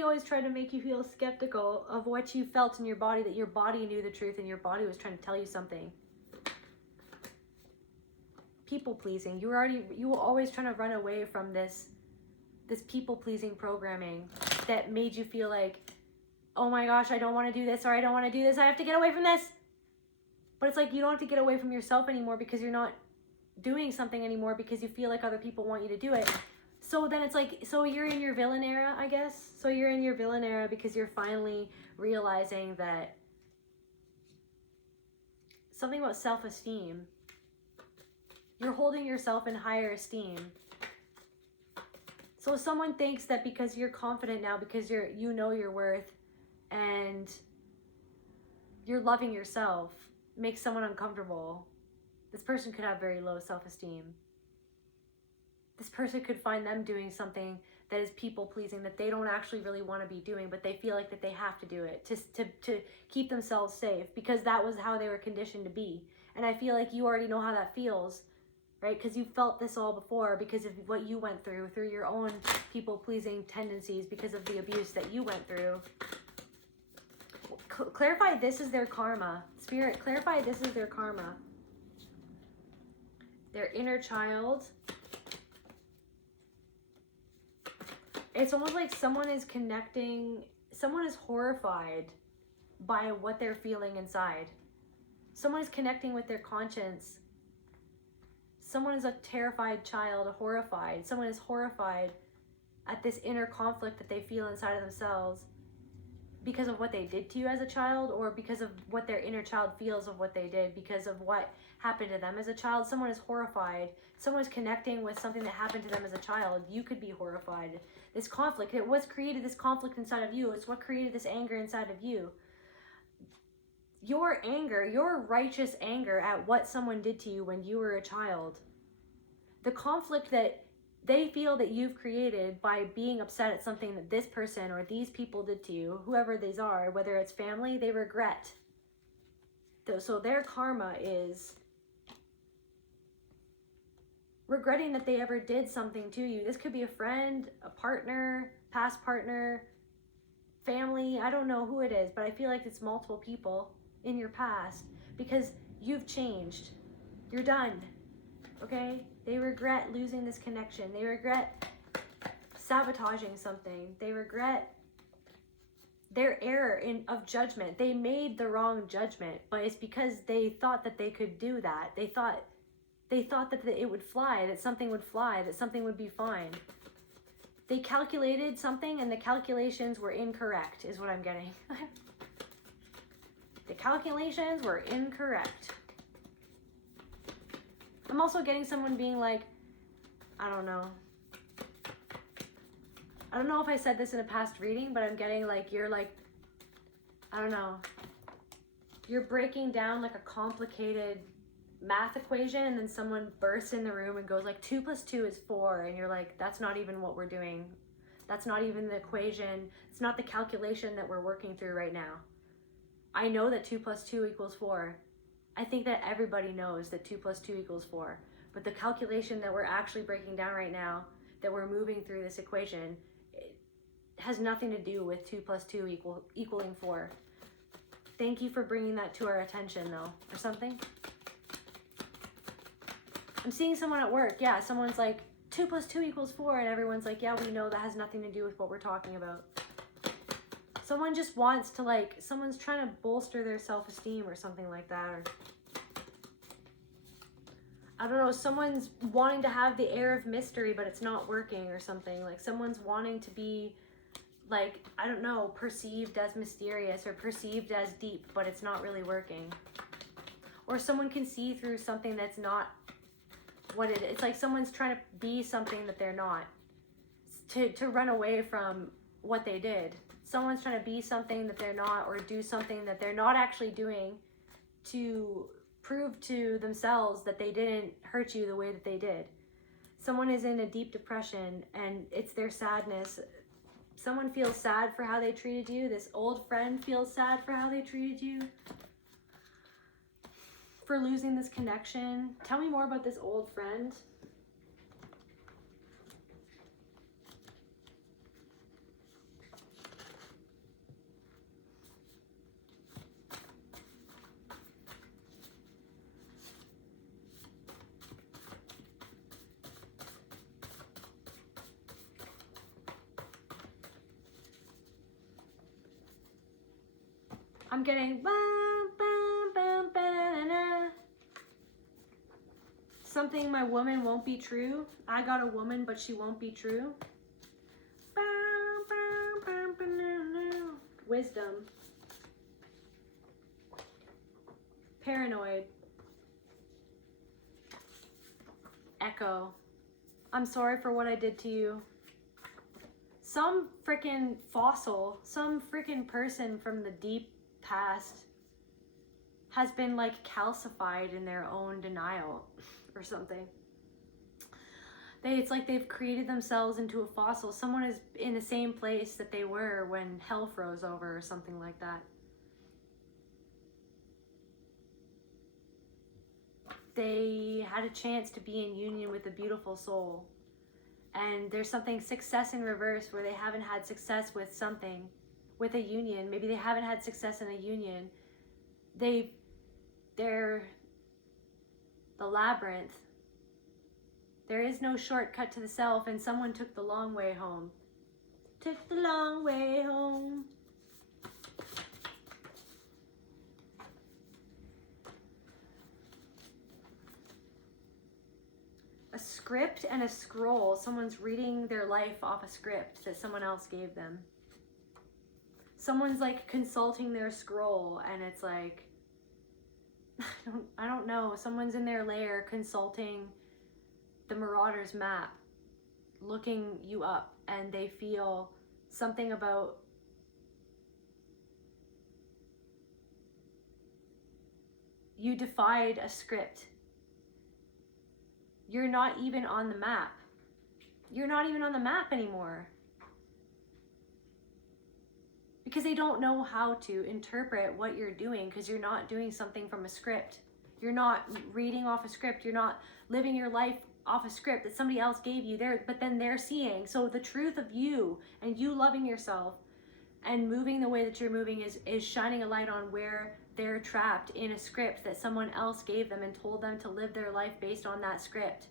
always tried to make you feel skeptical of what you felt in your body, that your body knew the truth and your body was trying to tell you something. People pleasing. You were always trying to run away from this people-pleasing programming that made you feel like, oh my gosh, I don't want to do this, or I don't want to do this, I have to get away from this. But it's like you don't have to get away from yourself anymore because you're not doing something anymore because you feel like other people want you to do it. So then it's like, so you're in your villain era, I guess. So you're in your villain era because you're finally realizing that something about self-esteem. You're holding yourself in higher esteem. So someone thinks that because you're confident now, because you know your worth, and you're loving yourself, makes someone uncomfortable. This person could have very low self-esteem. This person could find them doing something that is people-pleasing, that they don't actually really want to be doing, but they feel like that they have to do it to keep themselves safe, because that was how they were conditioned to be. And I feel like you already know how that feels, right? Because you felt this all before, because of what you went through your own people-pleasing tendencies, because of the abuse that you went through. Clarify this is their karma. Spirit, clarify this is their karma. Their inner child. It's almost like someone is connecting, someone is horrified by what they're feeling inside. Someone is connecting with their conscience. Someone is a terrified child, horrified. Someone is horrified at this inner conflict that they feel inside of themselves because of what they did to you as a child, or because of what their inner child feels of what they did, because of what happened to them as a child. Someone is horrified. Someone is connecting with something that happened to them as a child. You could be horrified. This conflict, it was created this conflict inside of you. It's what created this anger inside of you. Your anger, your righteous anger at what someone did to you when you were a child, the conflict that they feel that you've created by being upset at something that this person or these people did to you, whoever these are, whether it's family, they regret. So their karma is regretting that they ever did something to you. This could be a friend, a partner, past partner, family. I don't know who it is, but I feel like it's multiple people in your past, because you've changed. You're done, okay? They regret losing this connection. They regret sabotaging something. They regret their error of judgment. They made the wrong judgment, but it's because they thought that they could do that. They thought that it would fly, that something would fly, that something would be fine. They calculated something and the calculations were incorrect, is what I'm getting. The calculations were incorrect. I'm also getting someone being like, I don't know if I said this in a past reading, but I'm getting like, you're like, I don't know, you're breaking down like a complicated math equation, and then someone bursts in the room and goes like 2 + 2 is 4, and you're like, that's not even what we're doing. That's not even the equation. It's not the calculation that we're working through right now. I know that 2 + 2 = 4. I think that everybody knows that 2 + 2 = 4, but the calculation that we're actually breaking down right now, that we're moving through this equation, it has nothing to do with 2 + 2 equaling 4. Thank you for bringing that to our attention, though, or something. I'm seeing someone at work, yeah, someone's like, 2 + 2 = 4, and everyone's like, yeah, we know that has nothing to do with what we're talking about. Someone just wants to, like, someone's trying to bolster their self-esteem or something like that, or I don't know, someone's wanting to have the air of mystery, but it's not working or something. Like, someone's wanting to be, like, I don't know, perceived as mysterious or perceived as deep, but it's not really working. Or someone can see through something that's not what it is. It's like someone's trying to be something that they're not, to run away from what they did. Someone's trying to be something that they're not, or do something that they're not actually doing, to prove to themselves that they didn't hurt you the way that they did. Someone is in a deep depression and it's their sadness. Someone feels sad for how they treated you. This old friend feels sad for how they treated you, for losing this connection. Tell me more about this old friend. I'm getting something, my woman won't be true. I got a woman, but she won't be true. Wisdom. Paranoid. Echo. I'm sorry for what I did to you. Some freaking fossil, some freaking person from the deep past has been like calcified in their own denial or something. It's like they've created themselves into a fossil. Someone is in the same place that they were when hell froze over or something like that. They had a chance to be in union with a beautiful soul. And there's something, success in reverse, where they haven't had success with something, with a union. Maybe they haven't had success in a union. They're the labyrinth. There is no shortcut to the self, and someone took the long way home. Took the long way home. A script and a scroll. Someone's reading their life off a script that someone else gave them. Someone's like consulting their scroll, and it's like, I don't know. Someone's in their lair consulting the Marauder's map, looking you up, and they feel something about you defied a script. You're not even on the map. You're not even on the map anymore. Because they don't know how to interpret what you're doing, because you're not doing something from a script. You're not reading off a script. You're not living your life off a script that somebody else gave you there, but then they're seeing. So the truth of you and you loving yourself and moving the way that you're moving is shining a light on where they're trapped in a script that someone else gave them and told them to live their life based on that script.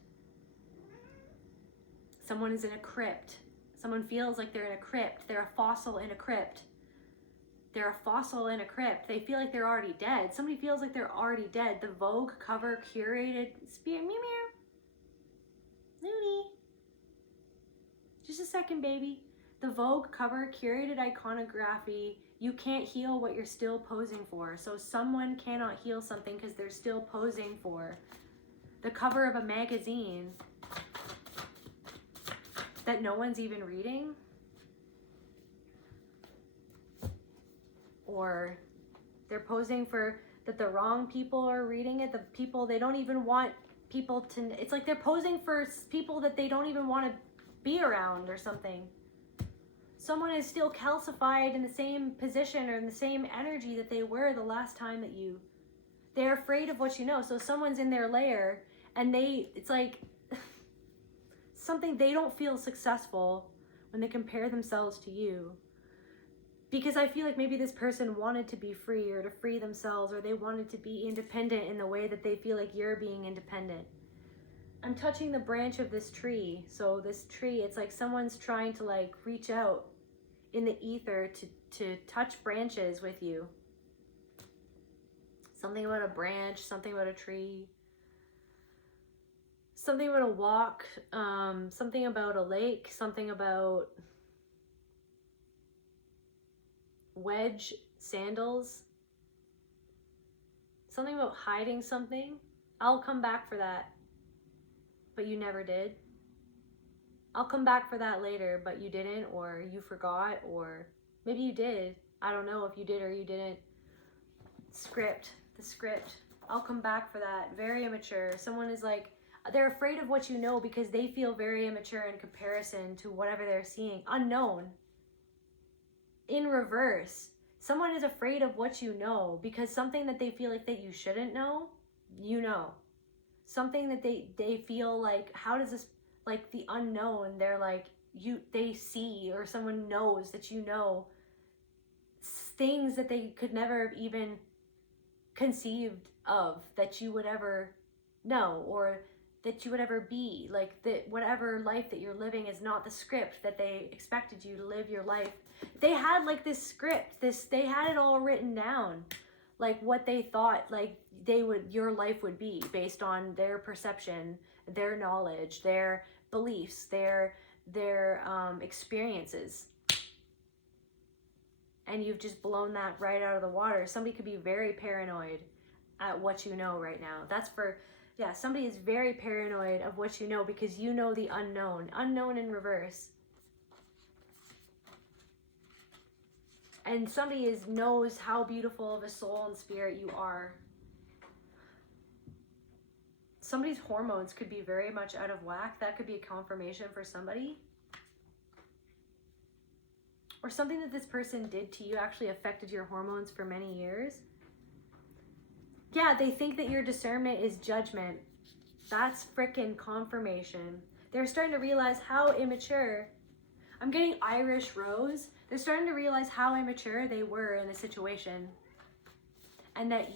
Someone is in a crypt. Someone feels like they're in a crypt. They're a fossil in a crypt. They're a fossil in a crypt. They feel like they're already dead. Somebody feels like they're already dead. The Vogue cover curated meow meow. Looney. Just a second, baby. The Vogue cover curated iconography. You can't heal what you're still posing for. So someone cannot heal something because they're still posing for the cover of a magazine that no one's even reading. Or they're posing for that the wrong people are reading it. The people they don't even want people to, it's like they're posing for people that they don't even want to be around or something. Someone is still calcified in the same position or in the same energy that they were the last time that they're afraid of what you know. So someone's in their lair and it's like something, they don't feel successful when they compare themselves to you. Because I feel like maybe this person wanted to be free or to free themselves, or they wanted to be independent in the way that they feel like you're being independent. I'm touching the branch of this tree. So this tree, it's like someone's trying to like reach out in the ether to touch branches with you. Something about a branch, something about a tree, something about a walk, something about a lake, something about wedge sandals, something about hiding something. I'll come back for that, but you never did. I'll come back for that later, but you didn't, or you forgot, or maybe you did. I don't know if you did or you didn't. The script. I'll come back for that. Very immature. Someone is like, they're afraid of what you know because they feel very immature in comparison to whatever they're seeing. Unknown. In reverse. Someone is afraid of what you know because something that they feel like that you shouldn't know, you know. Something that they feel like, how does this, like the unknown, they're like, they see, or someone knows that you know things that they could never have even conceived of that you would ever know, or that you would ever be. Like that whatever life that you're living is not the script that they expected you to live your life. They had like this script, they had it all written down, like what they thought like your life would be based on their perception, their knowledge, their beliefs, their experiences. And you've just blown that right out of the water. Somebody could be very paranoid at what you know right now. Somebody is very paranoid of what you know because you know the unknown in reverse. And somebody knows how beautiful of a soul and spirit you are. Somebody's hormones could be very much out of whack. That could be a confirmation for somebody. Or something that this person did to you actually affected your hormones for many years. Yeah, they think that your discernment is judgment. That's frickin' confirmation. They're starting to realize how immature. I'm getting Irish Rose. They're starting to realize how immature they were in the situation. And that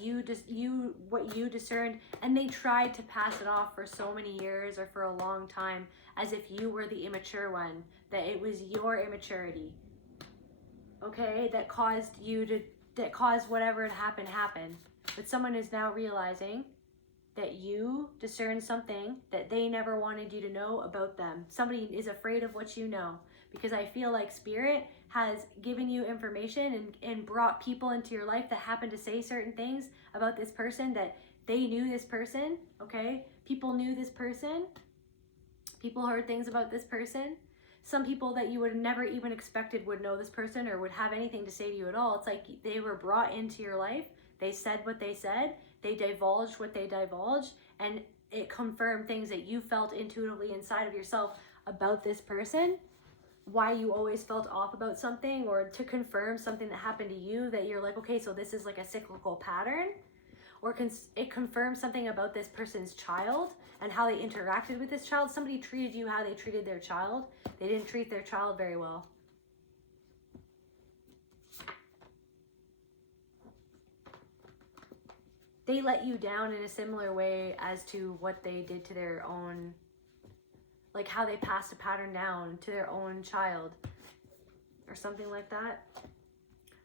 what you discerned, and they tried to pass it off for so many years or for a long time as if you were the immature one, that it was your immaturity, okay, that caused whatever had happened happen. But someone is now realizing that you discerned something that they never wanted you to know about them. Somebody is afraid of what you know, because I feel like Spirit has given you information and brought people into your life that happen to say certain things about this person, that they knew this person, okay? People knew this person. People heard things about this person. Some people that you would have never even expected would know this person or would have anything to say to you at all. It's like they were brought into your life. They said what they said. They divulged what they divulged. And it confirmed things that you felt intuitively inside of yourself about this person. Why you always felt off about something, or to confirm something that happened to you that you're like, okay, so this is like a cyclical pattern. Or it confirms something about this person's child and how they interacted with this child. Somebody treated you how they treated their child. They didn't treat their child very well. they let you down in a similar way as to what they did to their own, like how they passed a pattern down to their own child or something like that.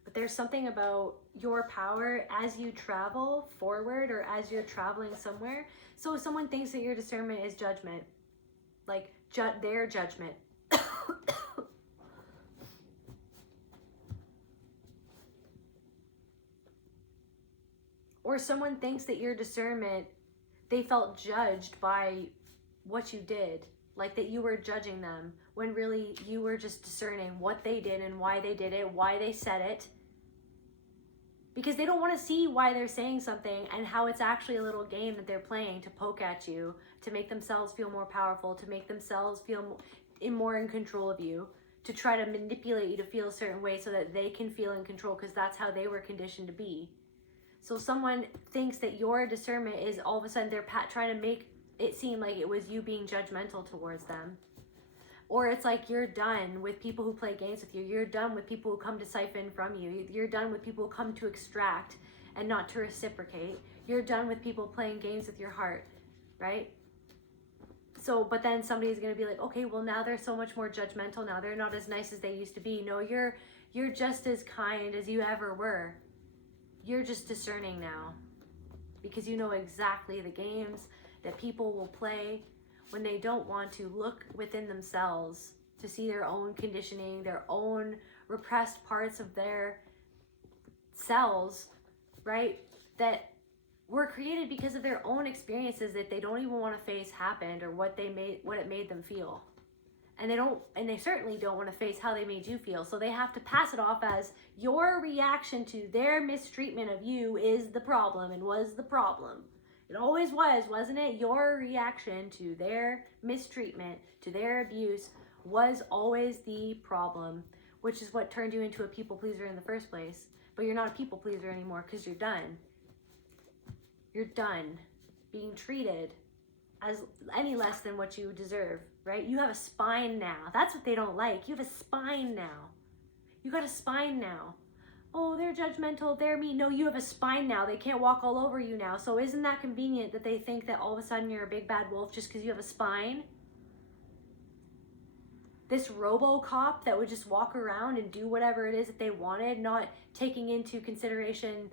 But there's something about your power as you travel forward or as you're traveling somewhere. So if someone thinks that your discernment is judgment, like their judgment, or someone thinks that your discernment, they felt judged by what you did, like that you were judging them, when really you were just discerning what they did and why they did it, why they said it. Because they don't want to see why they're saying something and how it's actually a little game that they're playing to poke at you, to make themselves feel more powerful, to make themselves feel more in control of you, to try to manipulate you to feel a certain way so that they can feel in control, because that's how they were conditioned to be. So someone thinks that your discernment is all of a sudden they're trying to make it seem like it was you being judgmental towards them. Or it's like you're done with people who play games with you. You're done with people who come to siphon from you. You're done with people who come to extract and not to reciprocate. You're done with people playing games with your heart, right? So, but then somebody's going to be like, okay, well now they're so much more judgmental now. They're not as nice as they used to be. No, you're just as kind as you ever were. You're just discerning now because you know exactly the games that people will play when they don't want to look within themselves to see their own conditioning, their own repressed parts of their selves, right? That were created because of their own experiences that they don't even want to face happened, or what it made them feel. And they certainly don't want to face how they made you feel. So they have to pass it off as your reaction to their mistreatment of you is the problem and was the problem. It always was, wasn't it? Your reaction to their mistreatment, to their abuse, was always the problem, which is what turned you into a people pleaser in the first place. But you're not a people pleaser anymore because you're done. You're done being treated as any less than what you deserve, right? You have a spine now. That's what they don't like. You have a spine now. You got a spine now. Oh, they're judgmental, they're mean. No, you have a spine now. They can't walk all over you now. So isn't that convenient that they think that all of a sudden you're a big bad wolf just because you have a spine? This RoboCop that would just walk around and do whatever it is that they wanted, not taking into consideration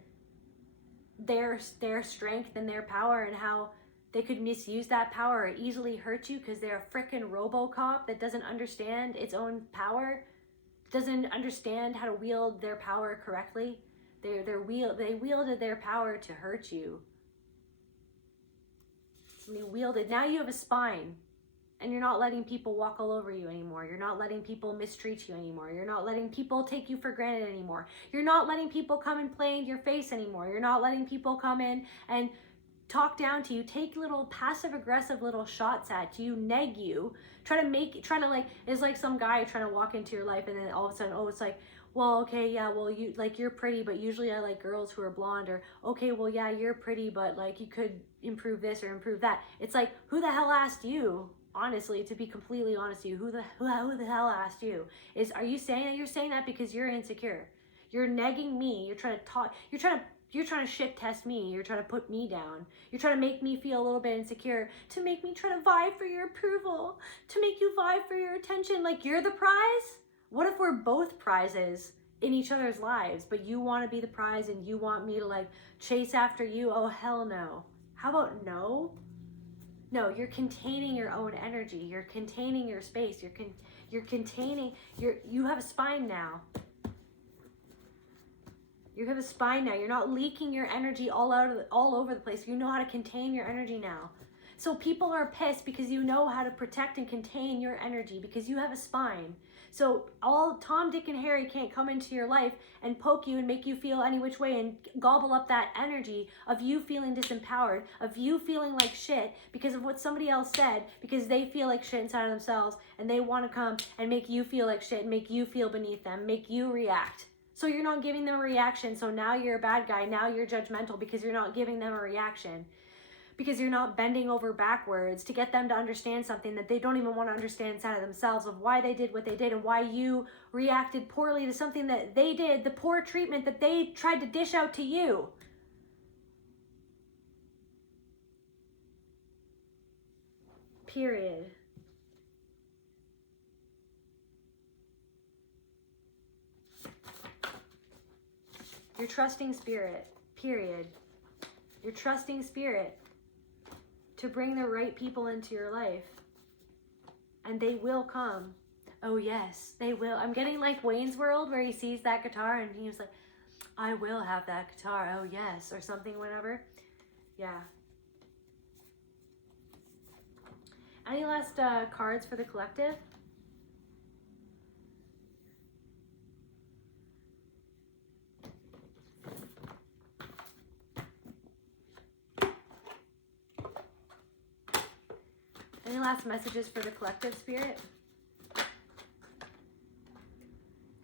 their strength and their power and how they could misuse that power or easily hurt you because they're a frickin' RoboCop that doesn't understand its own power, doesn't understand how to wield their power correctly. They wielded their power to hurt you. And they wielded. Now you have a spine, and you're not letting people walk all over you anymore. You're not letting people mistreat you anymore. You're not letting people take you for granted anymore. You're not letting people come and play in your face anymore. You're not letting people come in and talk down to you, take little passive aggressive little shots at you, neg you, it's like some guy trying to walk into your life and then all of a sudden, oh, it's like, well, okay, yeah, well, you're pretty, but usually I like girls who are blonde, or okay, well, yeah, you're pretty, but like you could improve this or improve that. It's like, who the hell asked you? Honestly, to be completely honest with you, who the hell asked you? Are you saying that? You're saying that because you're insecure. You're negging me. You're trying to shit test me. You're trying to put me down. You're trying to make me feel a little bit insecure, to make me try to vie for your approval, to make you vie for your attention. Like you're the prize? What if we're both prizes in each other's lives, but you want to be the prize and you want me to like chase after you? Oh, hell no. How about no? No, you're containing your own energy. You're containing your space. You have a spine now. You have a spine now. You're not leaking your energy all over the place. You know how to contain your energy now. So people are pissed because you know how to protect and contain your energy because you have a spine. So all Tom, Dick, and Harry can't come into your life and poke you and make you feel any which way and gobble up that energy of you feeling disempowered, of you feeling like shit because of what somebody else said, because they feel like shit inside of themselves and they want to come and make you feel like shit and make you feel beneath them, make you react. So you're not giving them a reaction. So now you're a bad guy. Now you're judgmental because you're not giving them a reaction. Because you're not bending over backwards to get them to understand something that they don't even want to understand inside of themselves, of why they did what they did and why you reacted poorly to something that they did, the poor treatment that they tried to dish out to you. period. You're trusting spirit, period. You're trusting spirit to bring the right people into your life. And they will come. Oh yes, they will. I'm getting like Wayne's World where he sees that guitar and he was like, I will have that guitar, oh yes, or something, whatever. Yeah. Any last cards for the collective? Any last messages for the collective, spirit?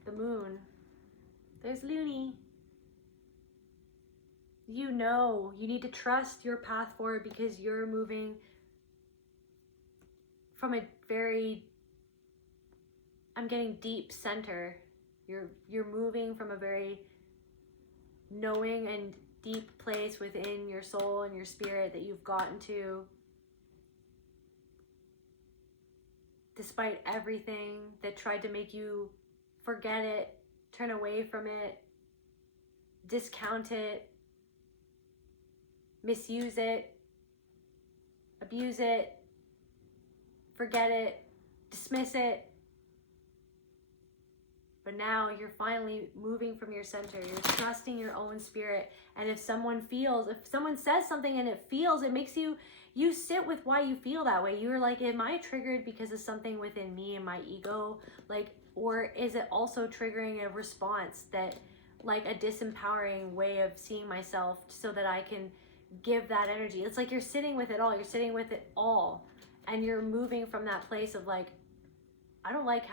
The moon. There's Looney. You know, you need to trust your path forward because you're moving from a very, I'm getting deep center. You're moving from a very knowing and deep place within your soul and your spirit that you've gotten to. Despite everything that tried to make you forget it, turn away from it, discount it, misuse it, abuse it, forget it, dismiss it. But now you're finally moving from your center. You're trusting your own spirit. And if someone says something and it makes you sit with why you feel that way. You're like, am I triggered because of something within me and my ego? Like, or is it also triggering a response that, like a disempowering way of seeing myself so that I can give that energy? It's like you're sitting with it all. You're sitting with it all. And you're moving from that place of like, I don't like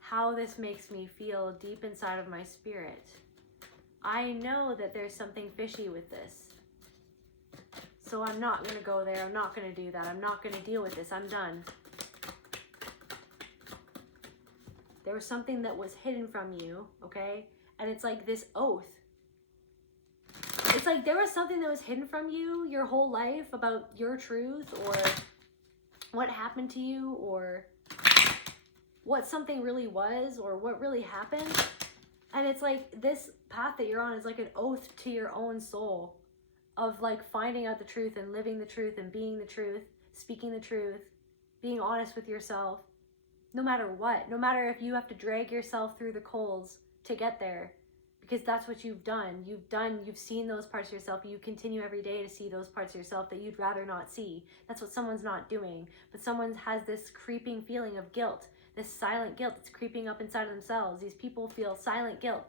how this makes me feel deep inside of my spirit. I know that there's something fishy with this. So I'm not going to go there. I'm not going to do that. I'm not going to deal with this. I'm done. There was something that was hidden from you, okay? And it's like this oath. It's like there was something that was hidden from you your whole life about your truth or what happened to you or what something really was or what really happened. And it's like this path that you're on is like an oath to your own soul of like finding out the truth and living the truth and being the truth, speaking the truth, being honest with yourself, no matter what, no matter if you have to drag yourself through the coals to get there, because that's what you've done. You've seen those parts of yourself. You continue every day to see those parts of yourself that you'd rather not see. That's what someone's not doing. But someone has this creeping feeling of guilt, this silent guilt that's creeping up inside of themselves. These people feel silent guilt.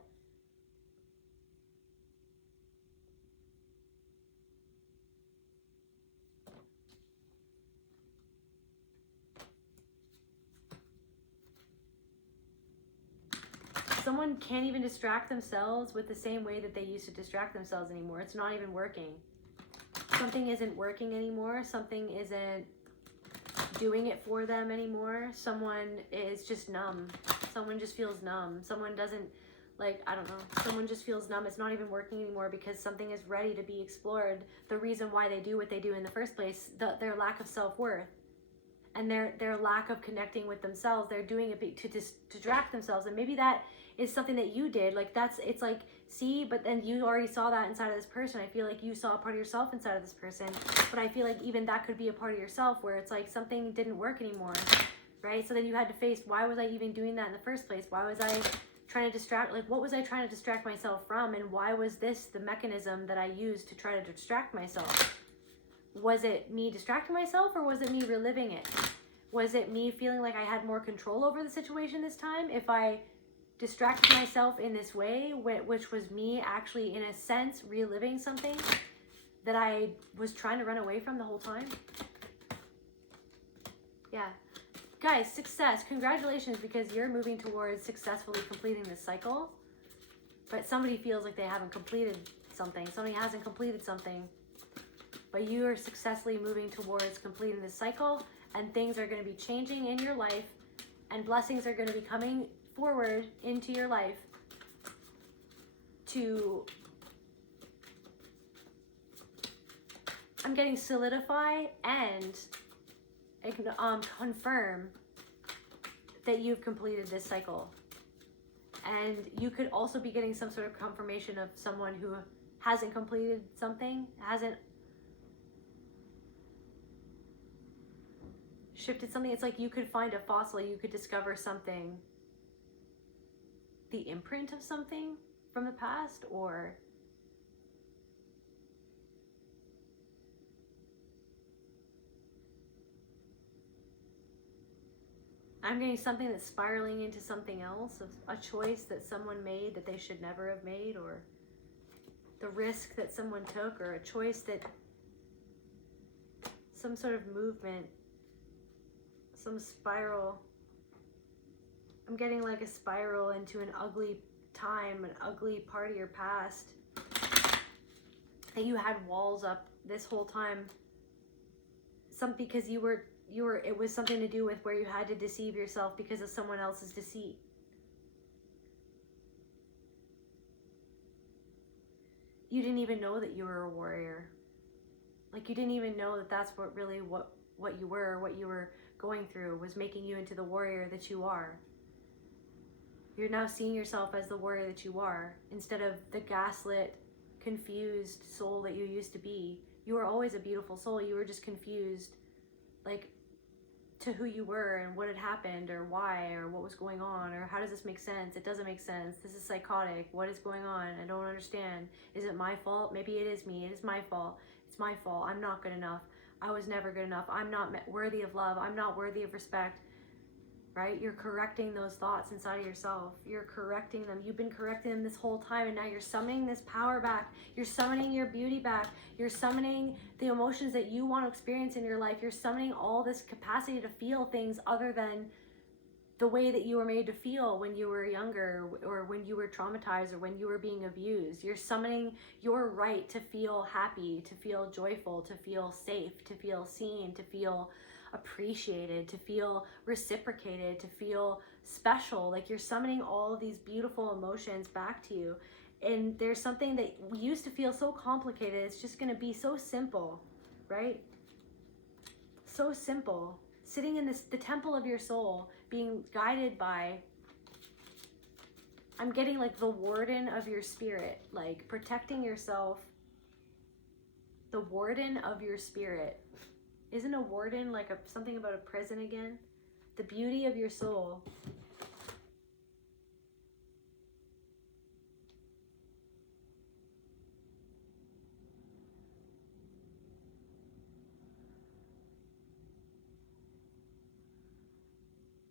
Someone can't even distract themselves with the same way that they used to distract themselves anymore. It's not even working. Something isn't working anymore. Something isn't doing it for them anymore. Someone is just numb. Someone just feels numb. Someone doesn't, like, I don't know. Someone just feels numb. It's not even working anymore because something is ready to be explored. The reason why they do what they do in the first place, their lack of self-worth. And their lack of connecting with themselves. They're doing it to distract themselves. And maybe that is something that you did. Like it's like, see, but then you already saw that inside of this person. I feel like you saw a part of yourself inside of this person. But I feel like even that could be a part of yourself where it's like something didn't work anymore, right? So then you had to face, why was I even doing that in the first place? Why was I trying to distract, like what was I trying to distract myself from? And why was this the mechanism that I used to try to distract myself? Was it me distracting myself or was it me reliving it? Was it me feeling like I had more control over the situation this time? If I distracted myself in this way, which was me actually, in a sense, reliving something that I was trying to run away from the whole time. Yeah. Guys, success. Congratulations, because you're moving towards successfully completing this cycle. But somebody feels like they haven't completed something. Somebody hasn't completed something. But you are successfully moving towards completing this cycle, and things are going to be changing in your life, and blessings are going to be coming forward into your life to I'm getting solidify and confirm that you've completed this cycle. And you could also be getting some sort of confirmation of someone who hasn't completed something, hasn't shifted something. It's like you could find a fossil, you could discover something, the imprint of something from the past, or I'm getting something that's spiraling into something else, of a choice that someone made that they should never have made, or the risk that someone took, or a choice that, some sort of movement, some spiral. I'm getting like a spiral into an ugly time, an ugly part of your past, that you had walls up this whole time, because you were, it was something to do with where you had to deceive yourself because of someone else's deceit. You didn't even know that you were a warrior. Like, you didn't even know that that's what really what you were, what you were going through was making you into the warrior that you are. You're now seeing yourself as the warrior that you are, instead of the gaslit, confused soul that you used to be. You were always a beautiful soul. You were just confused, like, to who you were and what had happened, or why, or what was going on, or how does this make sense? It doesn't make sense. This is psychotic. What is going on? I don't understand. Is it my fault? Maybe it is me. It is my fault. It's my fault. I'm not good enough. I was never good enough. I'm not worthy of love. I'm not worthy of respect. Right? You're correcting those thoughts inside of yourself. You're correcting them. You've been correcting them this whole time, and now you're summoning this power back. You're summoning your beauty back. You're summoning the emotions that you want to experience in your life. You're summoning all this capacity to feel things other than the way that you were made to feel when you were younger, or when you were traumatized, or when you were being abused. You're summoning your right to feel happy, to feel joyful, to feel safe, to feel seen, to feel appreciated, to feel reciprocated, to feel special. Like, you're summoning all of these beautiful emotions back to you. And there's something that we used to feel so complicated, it's just going to be so simple, right? So simple. Sitting in the temple of your soul, being guided by, I'm getting like the warden of your spirit, like protecting yourself. The warden of your spirit. Isn't a warden like something about a prison again? The beauty of your soul.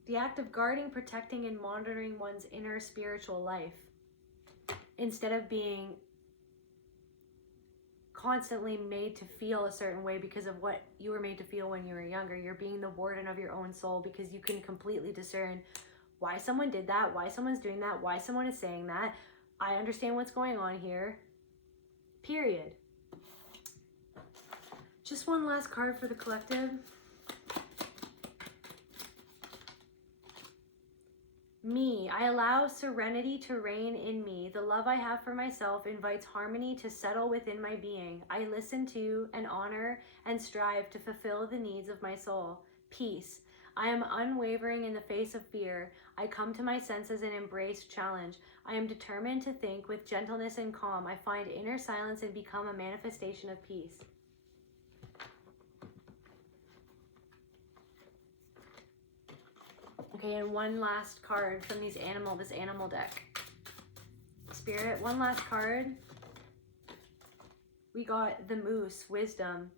The act of guarding, protecting, and monitoring one's inner spiritual life, instead of being constantly made to feel a certain way because of what you were made to feel when you were younger. You're being the warden of your own soul, because you can completely discern why someone did that, why someone's doing that, why someone is saying that. I understand what's going on here. Period. Just one last card for the collective. Me, I allow serenity to reign in me. The love I have for myself invites harmony to settle within my being. I listen to and honor and strive to fulfill the needs of my soul. Peace. I am unwavering in the face of fear. I come to my senses and embrace challenge. I am determined to think with gentleness and calm. I find inner silence and become a manifestation of peace. Okay, and one last card from this animal deck. Spirit, one last card. We got the moose, wisdom,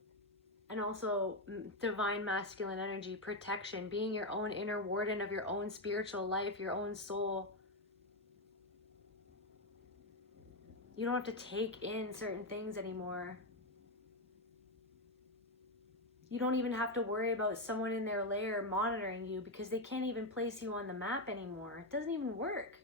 and also divine masculine energy, protection, being your own inner warden of your own spiritual life, your own soul. You don't have to take in certain things anymore. You don't even have to worry about someone in their lair monitoring you, because they can't even place you on the map anymore. It doesn't even work.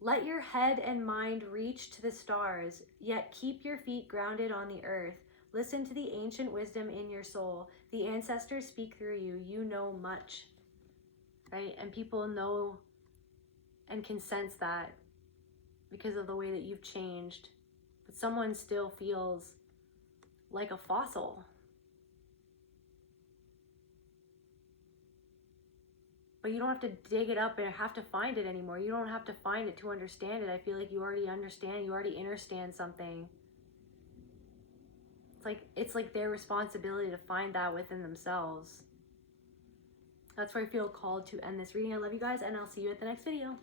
Let your head and mind reach to the stars, yet keep your feet grounded on the earth. Listen to the ancient wisdom in your soul. The ancestors speak through you. You know much, right? And people know and can sense that because of the way that you've changed. But someone still feels like a fossil. But you don't have to dig it up and have to find it anymore. You don't have to find it to understand it. I feel like you already understand, you already understand something. It's like their responsibility to find that within themselves. That's where I feel called to end this reading. I love you guys, and I'll see you at the next video.